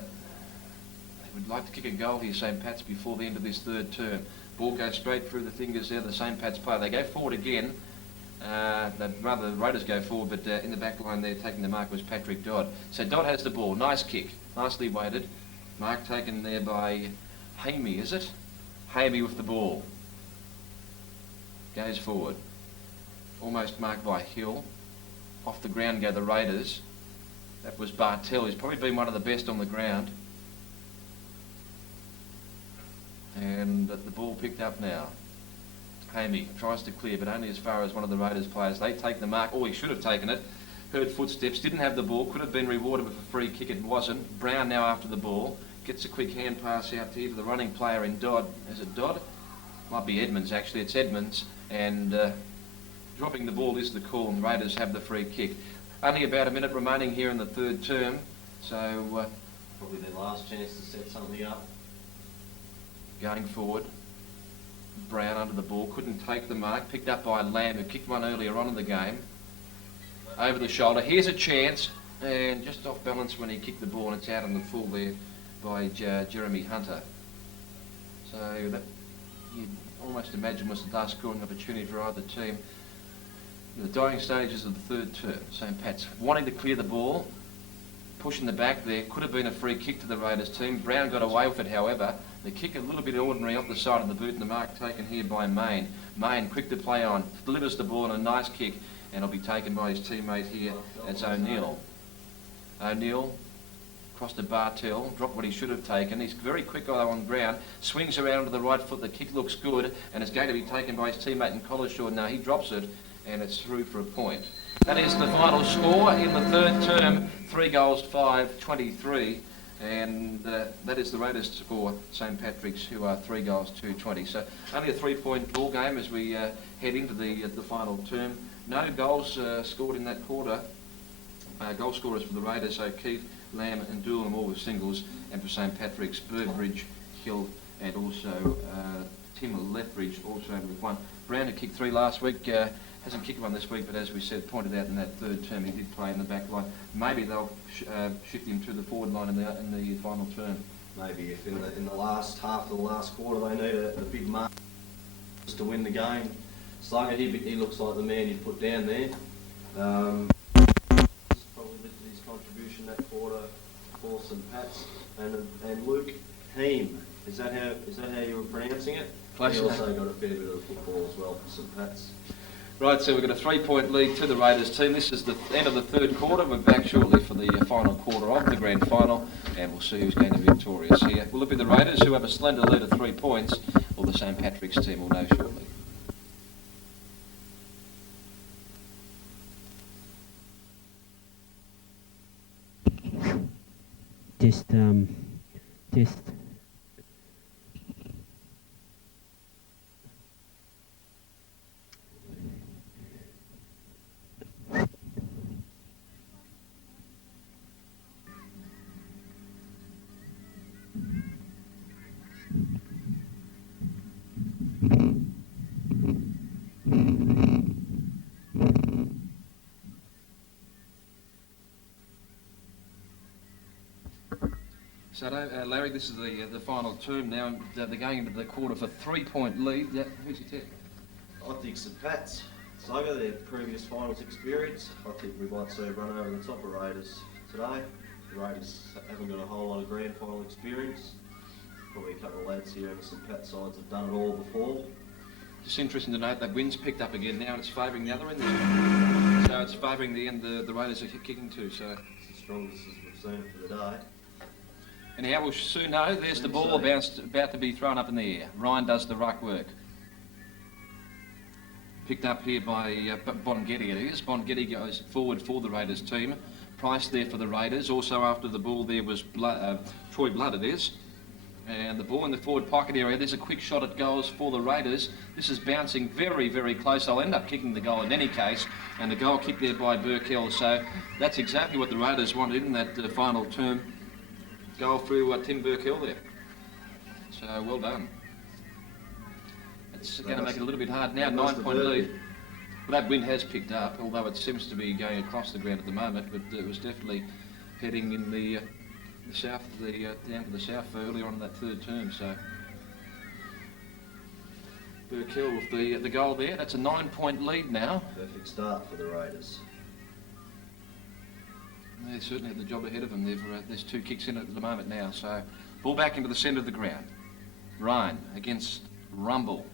would like to kick a goal here, St. Pat's, before the end of this third term. Ball goes straight through the fingers there, the St. Pat's player. They go forward again. Rather the Raiders go forward, but in the back line there taking the mark was Patrick Dodd. So Dodd has the ball. Nice kick. Nicely weighted. Mark taken there by Hamey, is it? Hamey with the ball. Goes forward. Almost marked by Hill. Off the ground go the Raiders. That was Bartel. He's probably been one of the best on the ground. And the ball picked up now. Hamey tries to clear, but only as far as one of the Raiders players. They take the mark. Oh, he should have taken it. Heard footsteps, didn't have the ball, could have been rewarded with a free kick, it wasn't. Brown now after the ball. Gets a quick hand pass out here to the running player in Dodd. Is it Dodd? Might be Edmonds actually, it's Edmonds. And dropping the ball is the call, and Raiders have the free kick. Only about a minute remaining here in the third term, so... Probably their last chance to set something up. Going forward. Brown under the ball, couldn't take the mark, picked up by Lamb, who kicked one earlier on in the game. Over the shoulder, here's a chance, and just off balance when he kicked the ball, and it's out on the full there by Jeremy Hunter. So that you'd almost imagine was the last scoring opportunity for either team. The dying stages of the third term, St. Pat's wanting to clear the ball, pushing the back there, could have been a free kick to the Raiders team. Brown got away with it, however. The kick a little bit ordinary off the side of the boot, and the mark taken here by Main. Main quick to play on, delivers the ball and a nice kick, and it'll be taken by his teammate here. That's O'Neill. O'Neill crossed to Bartel, dropped what he should have taken. He's very quick although on ground, swings around to the right foot, the kick looks good, and it's going to be taken by his teammate in Collishaw. Now he drops it, and it's through for a point. That is the final score in the third term, 3 goals, 5-23. And that is the Raiders score, St. Patrick's, who are 3 goals, 2-20. So only a 3-point ball game as we head into the final term. No goals scored in that quarter. Goal scorers for the Raiders, so Keith, Lamb and Doolin all with singles, and for St. Patrick's, Birdbridge, Hill and also Tim Lethbridge also with 1. Brown had kicked 3 last week. Hasn't kicked 1 this week, but as we said, pointed out in that third term, he did play in the back line. Maybe they'll shift him to the forward line in the final term. Maybe if in the last half of the last quarter they need a big mark to win the game. Slugger, he looks like the man you'd put down there. Probably lifted his contribution that quarter for St. Pat's. And Luke Heem, is that how you were pronouncing it? Close he enough. also got a fair bit of football as well for St. Pat's. Right, so we've got a 3-point lead to the Raiders team. This is the end of the third quarter. We're back shortly for the final quarter of the grand final, and we'll see who's going to be victorious here. Will it be the Raiders, who have a slender lead of 3 points, or the St. Patrick's team? We'll know shortly. Test. So, Larry, this is the final term now. They're going into the quarter for 3-point lead. Yeah, who's your tip? I think St. Pat's. Slugger, their previous finals experience. I think we might see a run over the top of Raiders today. The Raiders haven't got a whole lot of grand final experience. Probably a couple of lads here in the St. Pat sides have done it all before. Just interesting to note that wind's picked up again now and it's favouring the other end. So So it's favouring the end the Raiders are kicking to. So It's the strongest as we've seen it for the day. anyhow, we'll soon know. There's the ball about to be thrown up in the air. Ryan does the ruck work. Picked up here by Bongetti, it is. Bongetti goes forward for the Raiders team. Price there for the Raiders. Also after the ball there was Troy Blood, it is. And the ball in the forward pocket area. There's a quick shot at goals for the Raiders. This is bouncing very, very close. They'll end up kicking the goal in any case. And the goal kicked there by Burkell. So that's exactly what the Raiders wanted in that final term. Goal through Tim Burkell there. So well done. It's going to make it a little bit hard now. 9-point lead. Well, that wind has picked up, although it seems to be going across the ground at the moment. But it was definitely heading in the south, down to the south earlier on in that third term. So Burkell with the goal there. That's a 9-point lead now. Perfect start for the Raiders. They certainly have the job ahead of them. There's 2 kicks in it at the moment now. So ball back into the centre of the ground. Ryan against Rumble.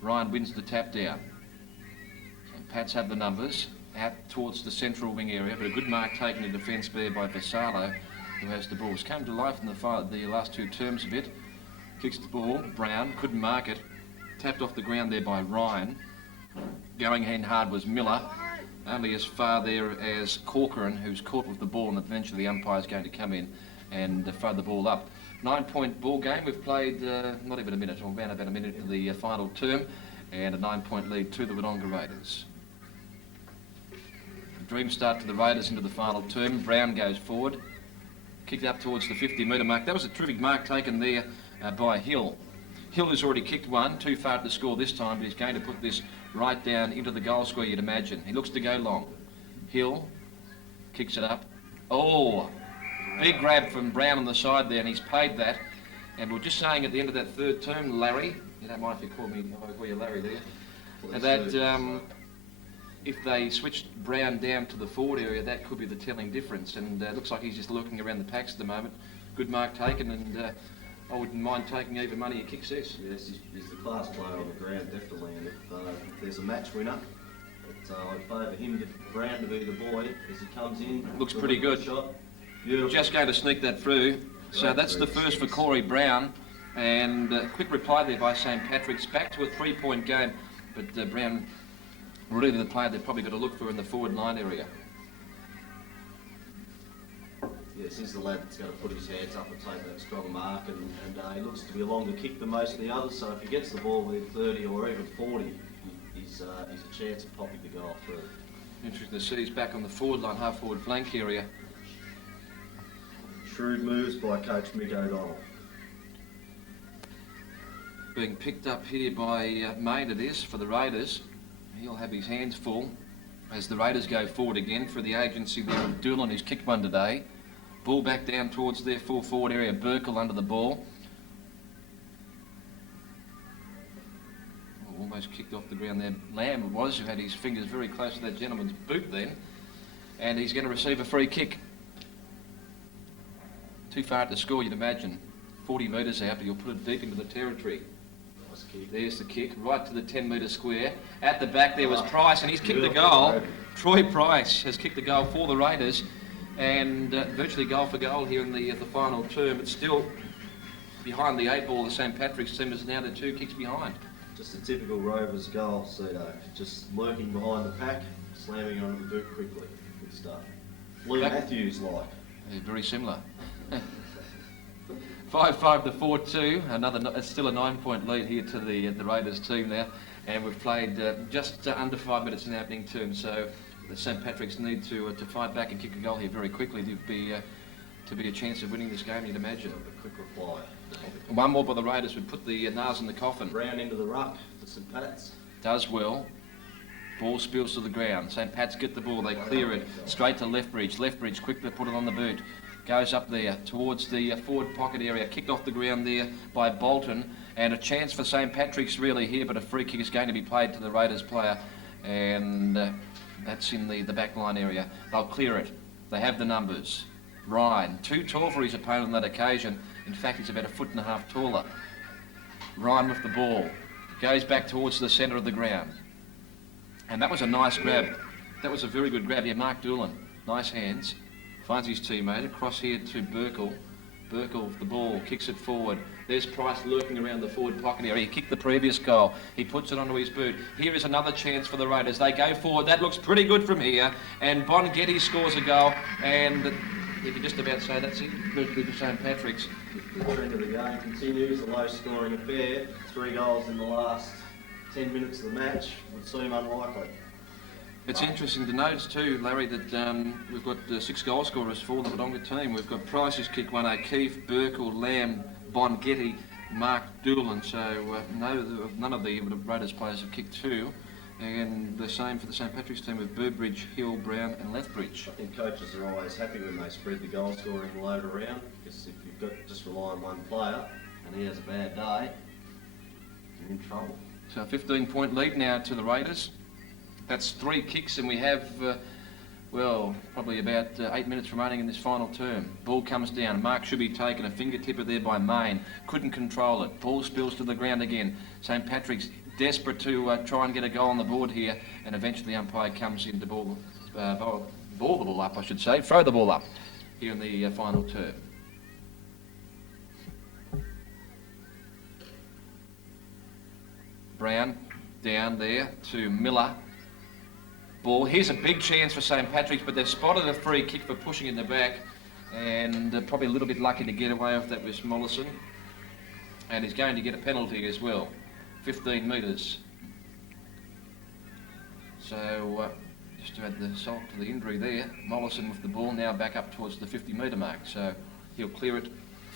Ryan wins the tap down. And Pats have the numbers out towards the central wing area, but a good mark taken in defence there by Vassallo, who has the ball. It's come to life in the last 2 terms a bit. Kicks the ball. Brown couldn't mark it. Tapped off the ground there by Ryan. Going in hard was Miller. Only as far there as Corcoran, who's caught with the ball, and eventually the umpire's going to come in and throw the ball up. 9-point ball game. We've played not even a minute, or around about a minute of the final term, and a 9-point lead to the Wodonga Raiders. A dream start to the Raiders into the final term. Brown goes forward, kicked up towards the 50-metre mark. That was a terrific mark taken there by Hill. Hill has already kicked one, too far to score this time, but he's going to put this right down into the goal square, you'd imagine. He looks to go long. Hill kicks it up. Oh! Big grab from Brown on the side there, and he's paid that. And we're just saying at the end of that third term, Larry, you don't mind if you call me, I call you Larry there, and that if they switched Brown down to the forward area, that could be the telling difference. And it looks like he's just looking around the packs at the moment. Good mark taken, and I wouldn't mind taking even money a kick says. Yes, he's the class player on the ground, definitely. And if there's a match winner, I'd favour him, Brown, to be the boy as he comes in. Looks pretty good. Shot. Beautiful. Just going to sneak that through. So that's the first for Corey Brown. And quick reply there by St Patrick's. Back to a 3-point game. But Brown, really the player they've probably got to look for in the forward line area. Yes, he's the lad that's going to put his hands up and take that strong mark. And he looks to be a longer kick than most of the others. So if he gets the ball within 30 or even 40, he's a chance of popping the goal through. Interesting to see he's back on the forward line, half-forward flank area. Shrewd moves by Coach Mick O'Donnell. Being picked up here by Main, it is, for the Raiders. He'll have his hands full as the Raiders go forward again for the agency there of Doolan, who's kicked one today. Ball back down towards their full forward area. Burkle under the ball. Oh, almost kicked off the ground there. Lamb it was, who had his fingers very close to that gentleman's boot then. And he's going to receive a free kick. Too far to score, you'd imagine. 40 metres out, but you'll put it deep into the territory. Nice kick. There's the kick, right to the 10-metre square. At the back there was Price, and he's kicked the goal. Troy Price has kicked the goal for the Raiders, and virtually goal for goal here in the final term. It's still behind the 8 ball. The St Patrick's team is now the 2 kicks behind. Just a typical Rovers goal, Cedo. Just lurking behind the pack, slamming onto the boot quickly. Good stuff. Lou Matthews like. Yeah, very similar. 5-5 to 4-2. Another, it's still a 9-point lead here to the Raiders team now, and we've played just under 5 minutes in the opening term. So the St Patrick's need to fight back and kick a goal here very quickly to be a chance of winning this game. You'd imagine. A quick reply. One more by the Raiders would put the nails in the coffin. Brown into the ruck for St Pat's. Does well. Ball spills to the ground. St Pat's get the ball. They clear it straight to Lethbridge. Lethbridge quickly put it on the boot. Goes up there towards the forward pocket area. Kicked off the ground there by Bolton. And a chance for St Patrick's really here, but a free kick is going to be played to the Raiders player. And that's in the back line area. They'll clear it. They have the numbers. Ryan, too tall for his opponent on that occasion. In fact, he's about 1.5 foot taller. Ryan with the ball. Goes back towards the centre of the ground. And that was a nice grab. That was a very good grab. Yeah, Mark Doolan, nice hands. Finds his teammate, across here to Burkle. Burkle, the ball, kicks it forward. There's Price lurking around the forward pocket area. He kicked the previous goal. He puts it onto his boot. Here is another chance for the Raiders. They go forward. That looks pretty good from here. And Bongetti scores a goal. And you can just about say that's it. Victory for St Patrick's. The trend of the game continues. A low-scoring affair. 3 goals in the last 10 minutes of the match would seem unlikely. It's interesting to note too, Larry, that we've got 6 goal scorers for the Wodonga team. We've got Price's kick 1, O'Keefe, Burkle, Lamb, Bongetti, Mark Doolan. So none of the Raiders players have kicked 2. And the same for the St Patrick's team with Burbridge, Hill, Brown and Lethbridge. I think coaches are always happy when they spread the goal scoring load around, because if you've got just rely on one player and he has a bad day, you're in trouble. So a 15-point lead now to the Raiders. That's 3 kicks, and we have, well, probably about 8 minutes remaining in this final term. Ball comes down. Mark should be taken. A fingertipper there by Main. Couldn't control it. Ball spills to the ground again. St Patrick's desperate to try and get a goal on the board here, and eventually the umpire comes in to ball the ball up, I should say. Throw the ball up here in the final term. Brown down there to Miller. Ball. Here's a big chance for St Patrick's, but they've spotted a free kick for pushing in the back, and probably a little bit lucky to get away with that was Mollison. And he's going to get a penalty as well. 15 metres. So just to add the salt to the injury there, Mollison with the ball now back up towards the 50-metre mark. So he'll clear it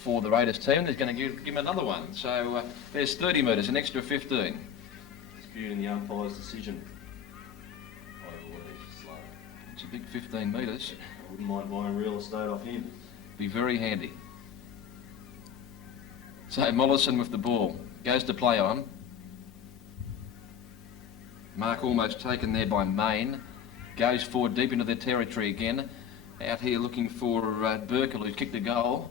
for the Raiders team. He's going to give him another one. So there's 30 metres, an extra 15. Disputing the umpire's decision. It's a big 15 metres. I wouldn't mind buying real estate off him. Be very handy. So Mollison with the ball. Goes to play on. Mark almost taken there by Main. Goes forward deep into their territory again. Out here looking for Burkle, who's kicked a goal.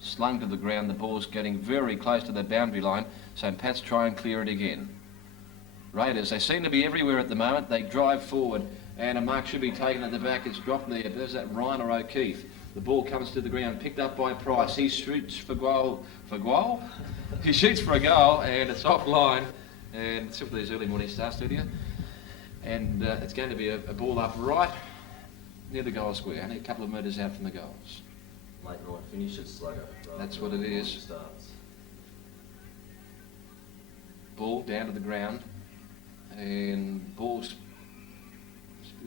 Slung to the ground. The ball's getting very close to the boundary line. St Pat's try and clear it again. Raiders, they seem to be everywhere at the moment. They drive forward. And a mark should be taken at the back. It's dropped there. There's that Ryan or O'Keefe. The ball comes to the ground, picked up by Price. He shoots for goal. For goal? He shoots for a goal, and it's offline. And simply these early morning starts, studio. And it's going to be a ball up right near the goal square, only a couple of metres out from the goals. Late night finishes, slugger. That's what it is. Starts. Ball down to the ground, and ball's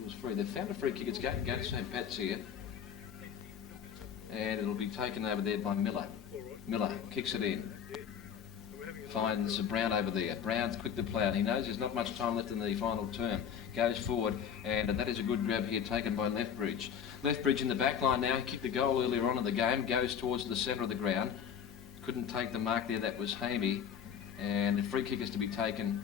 was free. They've found a free kick. It's going to St Pat's here. And it'll be taken over there by Miller. Miller kicks it in. Finds Brown over there. Brown's quick to play out. He knows there's not much time left in the final term. Goes forward, and that is a good grab here taken by Lethbridge. Lethbridge in the back line now. He kicked the goal earlier on in the game. Goes towards the centre of the ground. Couldn't take the mark there. That was Hamey. And the free kick is to be taken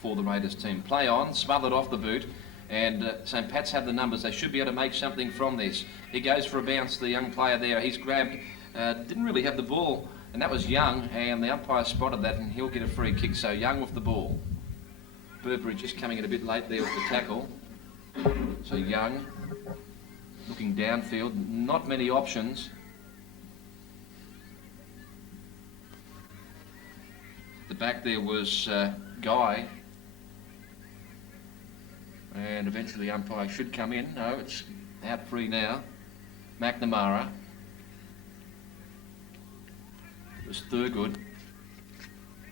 for the Raiders team. Play on. Smothered off the boot. And St Pat's have the numbers. They should be able to make something from this. He goes for a bounce, the young player there. He's grabbed, didn't really have the ball, and that was Young, and the umpire spotted that, and he'll get a free kick. So Young with the ball. Burbridge just coming in a bit late there with the tackle. So Young looking downfield, not many options. The back there was Guy. And eventually the umpire should come in. No, it's out free now. McNamara. It was Thurgood.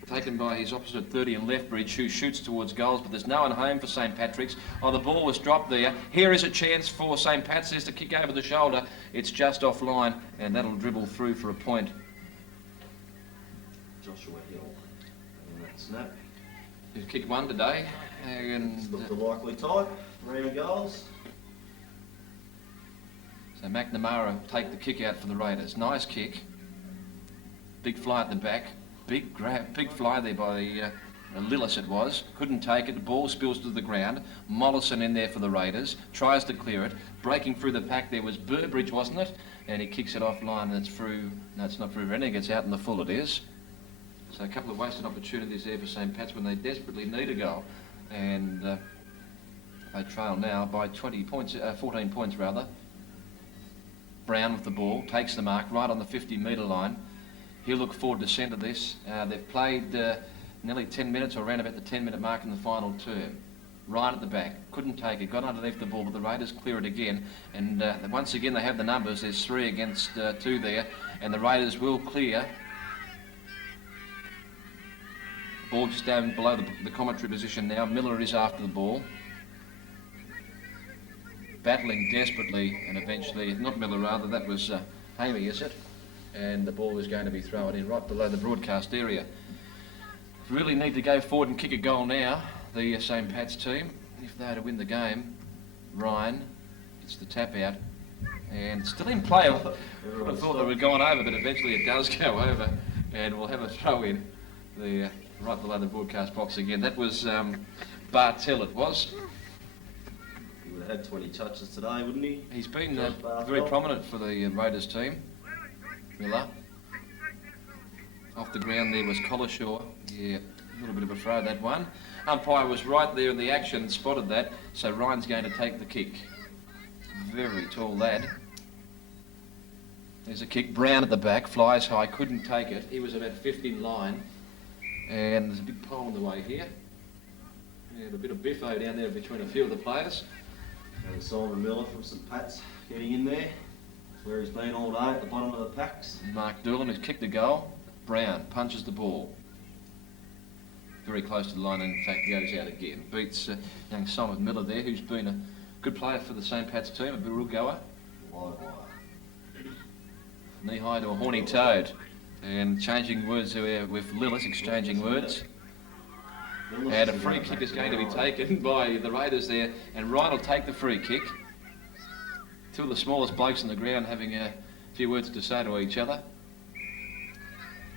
Taken by his opposite 30 and Lethbridge, who shoots towards goals, but there's no one home for St Patrick's. Oh, the ball was dropped there. Here is a chance for St Pat's to kick over the shoulder. It's just offline, and that'll dribble through for a point. Joshua Hill. And that snap. He's kicked one today. And looked a likely type. 3 goals. So McNamara take the kick out for the Raiders. Nice kick. Big fly at the back. Big grab, big fly there by Lillis it was. Couldn't take it. The ball spills to the ground. Mollison in there for the Raiders. Tries to clear it. Breaking through the pack there was Burbridge, wasn't it? And he kicks it offline, and it's through. No, it's not through Rennie. It's out in the full. It is. So a couple of wasted opportunities there for St Pat's when they desperately need a goal. And They trail now by 20 points, 14 points rather. Brown with the ball, takes the mark right on the 50-metre line. He'll look forward to centre this. They've played nearly 10 minutes, or around about the 10-minute mark in the final term. Right at the back, couldn't take it, got underneath the ball, but the Raiders clear it again. And once again they have the numbers, there's 3 against 2 there, and the Raiders will clear. Ball just down below the commentary position now. Miller is after the ball. Battling desperately, and eventually, not Miller rather, that was Hamey, is it? And the ball is going to be thrown in right below the broadcast area. Really need to go forward and kick a goal now, the St. Pat's team, if they are to win the game. Ryan gets the tap out, and still in play. I thought they were going over, but eventually it does go over, and we'll have a throw in right below the broadcast box again. That was Bartell, it was. He would have had 20 touches today, wouldn't he? He's been very prominent for the Raiders team. Miller. Off the ground there was Collishaw. Yeah, a little bit of a throw, that one. Umpire was right there in the action, spotted that, so Ryan's going to take the kick. Very tall lad. There's a kick. Brown at the back, flies high, couldn't take it. He was about 5th in line. And there's a big pole on the way here. And a bit of biffo down there between a few of the players. And Simon Miller from St. Pat's getting in there. That's where he's been all day, at the bottom of the packs. Mark Doolan has kicked the goal. Brown punches the ball. Very close to the line, and in fact goes out again. Beats young Simon Miller there, who's been a good player for the St. Pat's team, a real goer. Knee high to a horny toad. And changing words with Lillis, exchanging words. And a free kick is going to be taken by the Raiders there, and Ryan will take the free kick. 2 of the smallest blokes on the ground having a few words to say to each other.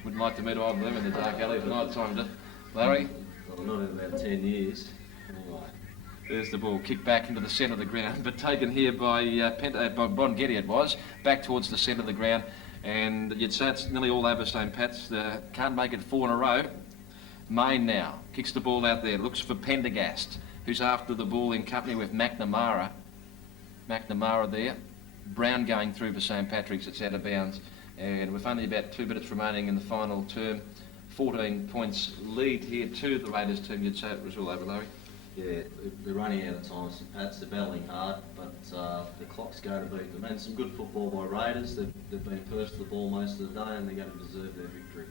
Wouldn't like to meet either of them in the dark alley at night time, Larry? Well, not in about 10 years. Anyway. There's the ball, kicked back into the centre of the ground, but taken here by Bongetti it was, back towards the centre of the ground. And you'd say it's nearly all over St. Pat's. Can't make it 4 in a row. Main now kicks the ball out there, looks for Pendergast, who's after the ball in company with McNamara. McNamara there. Brown going through for St. Patrick's. It's out of bounds. And with only about 2 minutes remaining in the final term, 14 points lead here to the Raiders team. You'd say it was all over, Larry? Yeah, they're running out of time. St. Pat's, they're battling hard, but the clock's going to beat them. And some good football by Raiders. They've been first to the ball most of the day, and they're going to deserve their victory.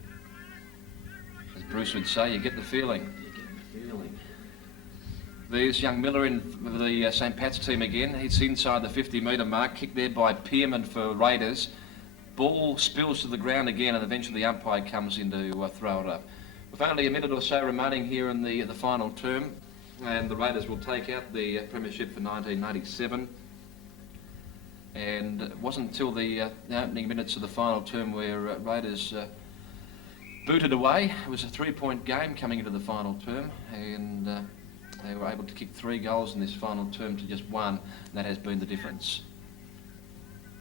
As Bruce would say, you get the feeling. You get the feeling. There's young Miller in the St. Pat's team again. He's inside the 50-metre mark. Kicked there by Pearman for Raiders. Ball spills to the ground again, and eventually the umpire comes in to throw it up. With only a minute or so remaining here in the final term, and the Raiders will take out the premiership for 1987. And it wasn't until the opening minutes of the final term where Raiders booted away. It was a 3-point game coming into the final term, and they were able to kick 3 goals in this final term to just 1, and that has been the difference.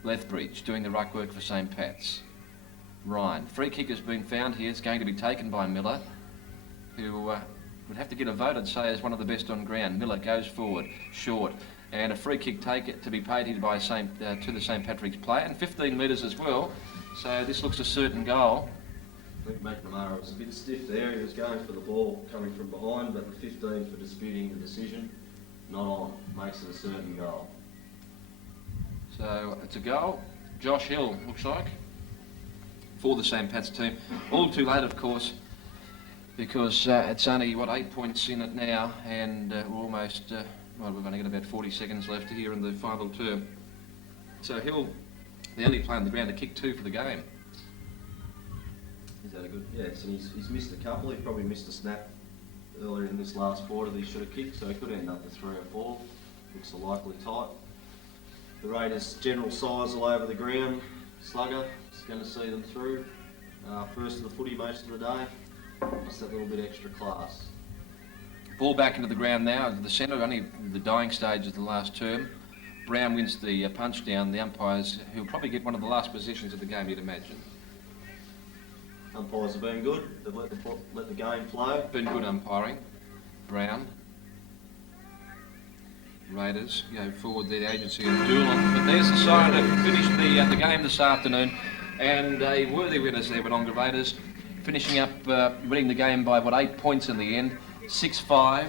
Lethbridge doing the ruck work for St. Pat's. Ryan. Free kick has been found here. It's going to be taken by Miller, who would have to get a vote, I'd say, as one of the best on ground. Miller goes forward, short, and a free kick to be paid here by to the St. Patrick's player, and 15 metres as well. So this looks a certain goal. I think McNamara was a bit stiff there. He was going for the ball coming from behind, but the 15 for disputing the decision, not on. Makes it a certain goal. So it's a goal. Josh Hill, looks like, for the St. Pat's team. All too late, of course, because it's only, 8 points in it now, and we're almost, we've only got about 40 seconds left here in the final term. So Hill, the only player on the ground to kick 2 for the game. Is that a good? Yes, and he's missed a couple. He probably missed a snap earlier in this last quarter that he should have kicked, so he could end up with 3 or 4. Looks a likely type. The Raiders' general size all over the ground. Slugger is going to see them through. First of the footy most of the day. Just that little bit extra class. Ball back into the ground now, to the centre, only the dying stage of the last term. Brown wins the punch down. The umpires, who'll probably get one of the last positions of the game, you'd imagine. Umpires have been good. They've let the game flow. Been good umpiring. Brown. Raiders go forward the agency of Doolan. But there's the Siren to finish the game this afternoon, and a worthy winners there, Wodonga Raiders, finishing up winning the game by 8 points in the end, 6-5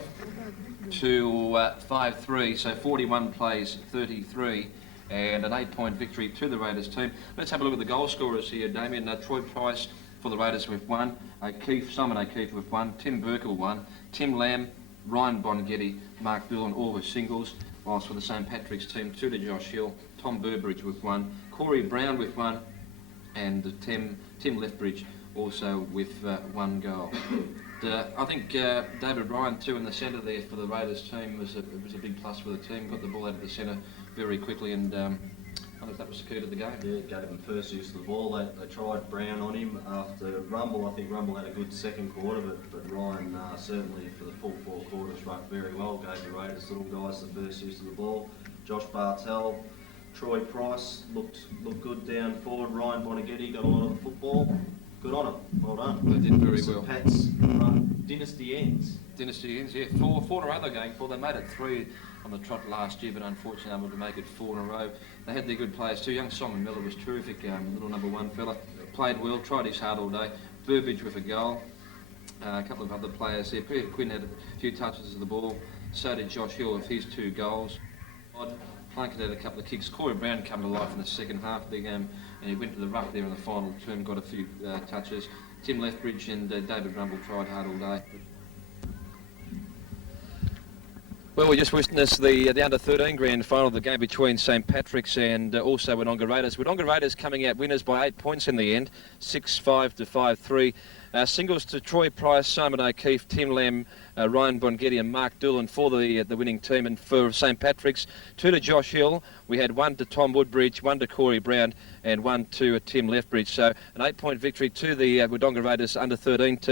to 5-3, so 41 plays 33, and an 8-point victory to the Raiders team. Let's have a look at the goal scorers here, Damien. Troy Price for the Raiders with 1, Simon O'Keefe with 1, Tim Burkle 1, Tim Lamb, Ryan Bongetti, Mark Doolan, all with singles, whilst for the St Patrick's team, 2 to Josh Hill, Tom Burbridge with 1, Corey Brown with 1, and Tim Lethbridge also with 1 goal. I think David Ryan too in the centre there for the Raiders team was a big plus for the team. Got the ball out of the centre very quickly, and I think that was the key to the game. Yeah, gave him first use of the ball. They tried Brown on him after Rumble. I think Rumble had a good second quarter, but Ryan certainly for the full 4 quarters rucked very well. Gave the Raiders little guys the first use of the ball. Josh Bartell, Troy Price looked good down forward. Ryan Boneghetti got a lot of the football. Good on them. Well done. They did very well. Pat's dynasty ends. Dynasty ends, yeah. Four in a row they're going for. They made it 3 on the trot last year, but unfortunately able to make it 4 in a row. They had their good players too. Young Simon Miller was terrific, little number 1 fella. Played well, tried his hard all day. Burbridge with a goal. A couple of other players there. Peter Quinn had a few touches of the ball. So did Josh Hill with his 2 goals. Plunkett had a couple of kicks. Corey Brown come to life in the second half of the game, and he went to the ruck there in the final term, got a few touches. Tim Lethbridge and David Rumble tried hard all day. Well, we just witnessed the under-13 grand final of the game between St Patrick's and also Wodonga Raiders. Wodonga Raiders coming out winners by 8 points in the end, 6-5 to 5-3. Singles to Troy Price, Simon O'Keefe, Tim Lamb, Ryan Bongetti and Mark Doolan for the winning team. And for St Patrick's, 2 to Josh Hill. We had 1 to Tom Woodbridge, 1 to Corey Brown and 1 to Tim Lethbridge. So an 8-point victory to the Wodonga Raiders under-13 team.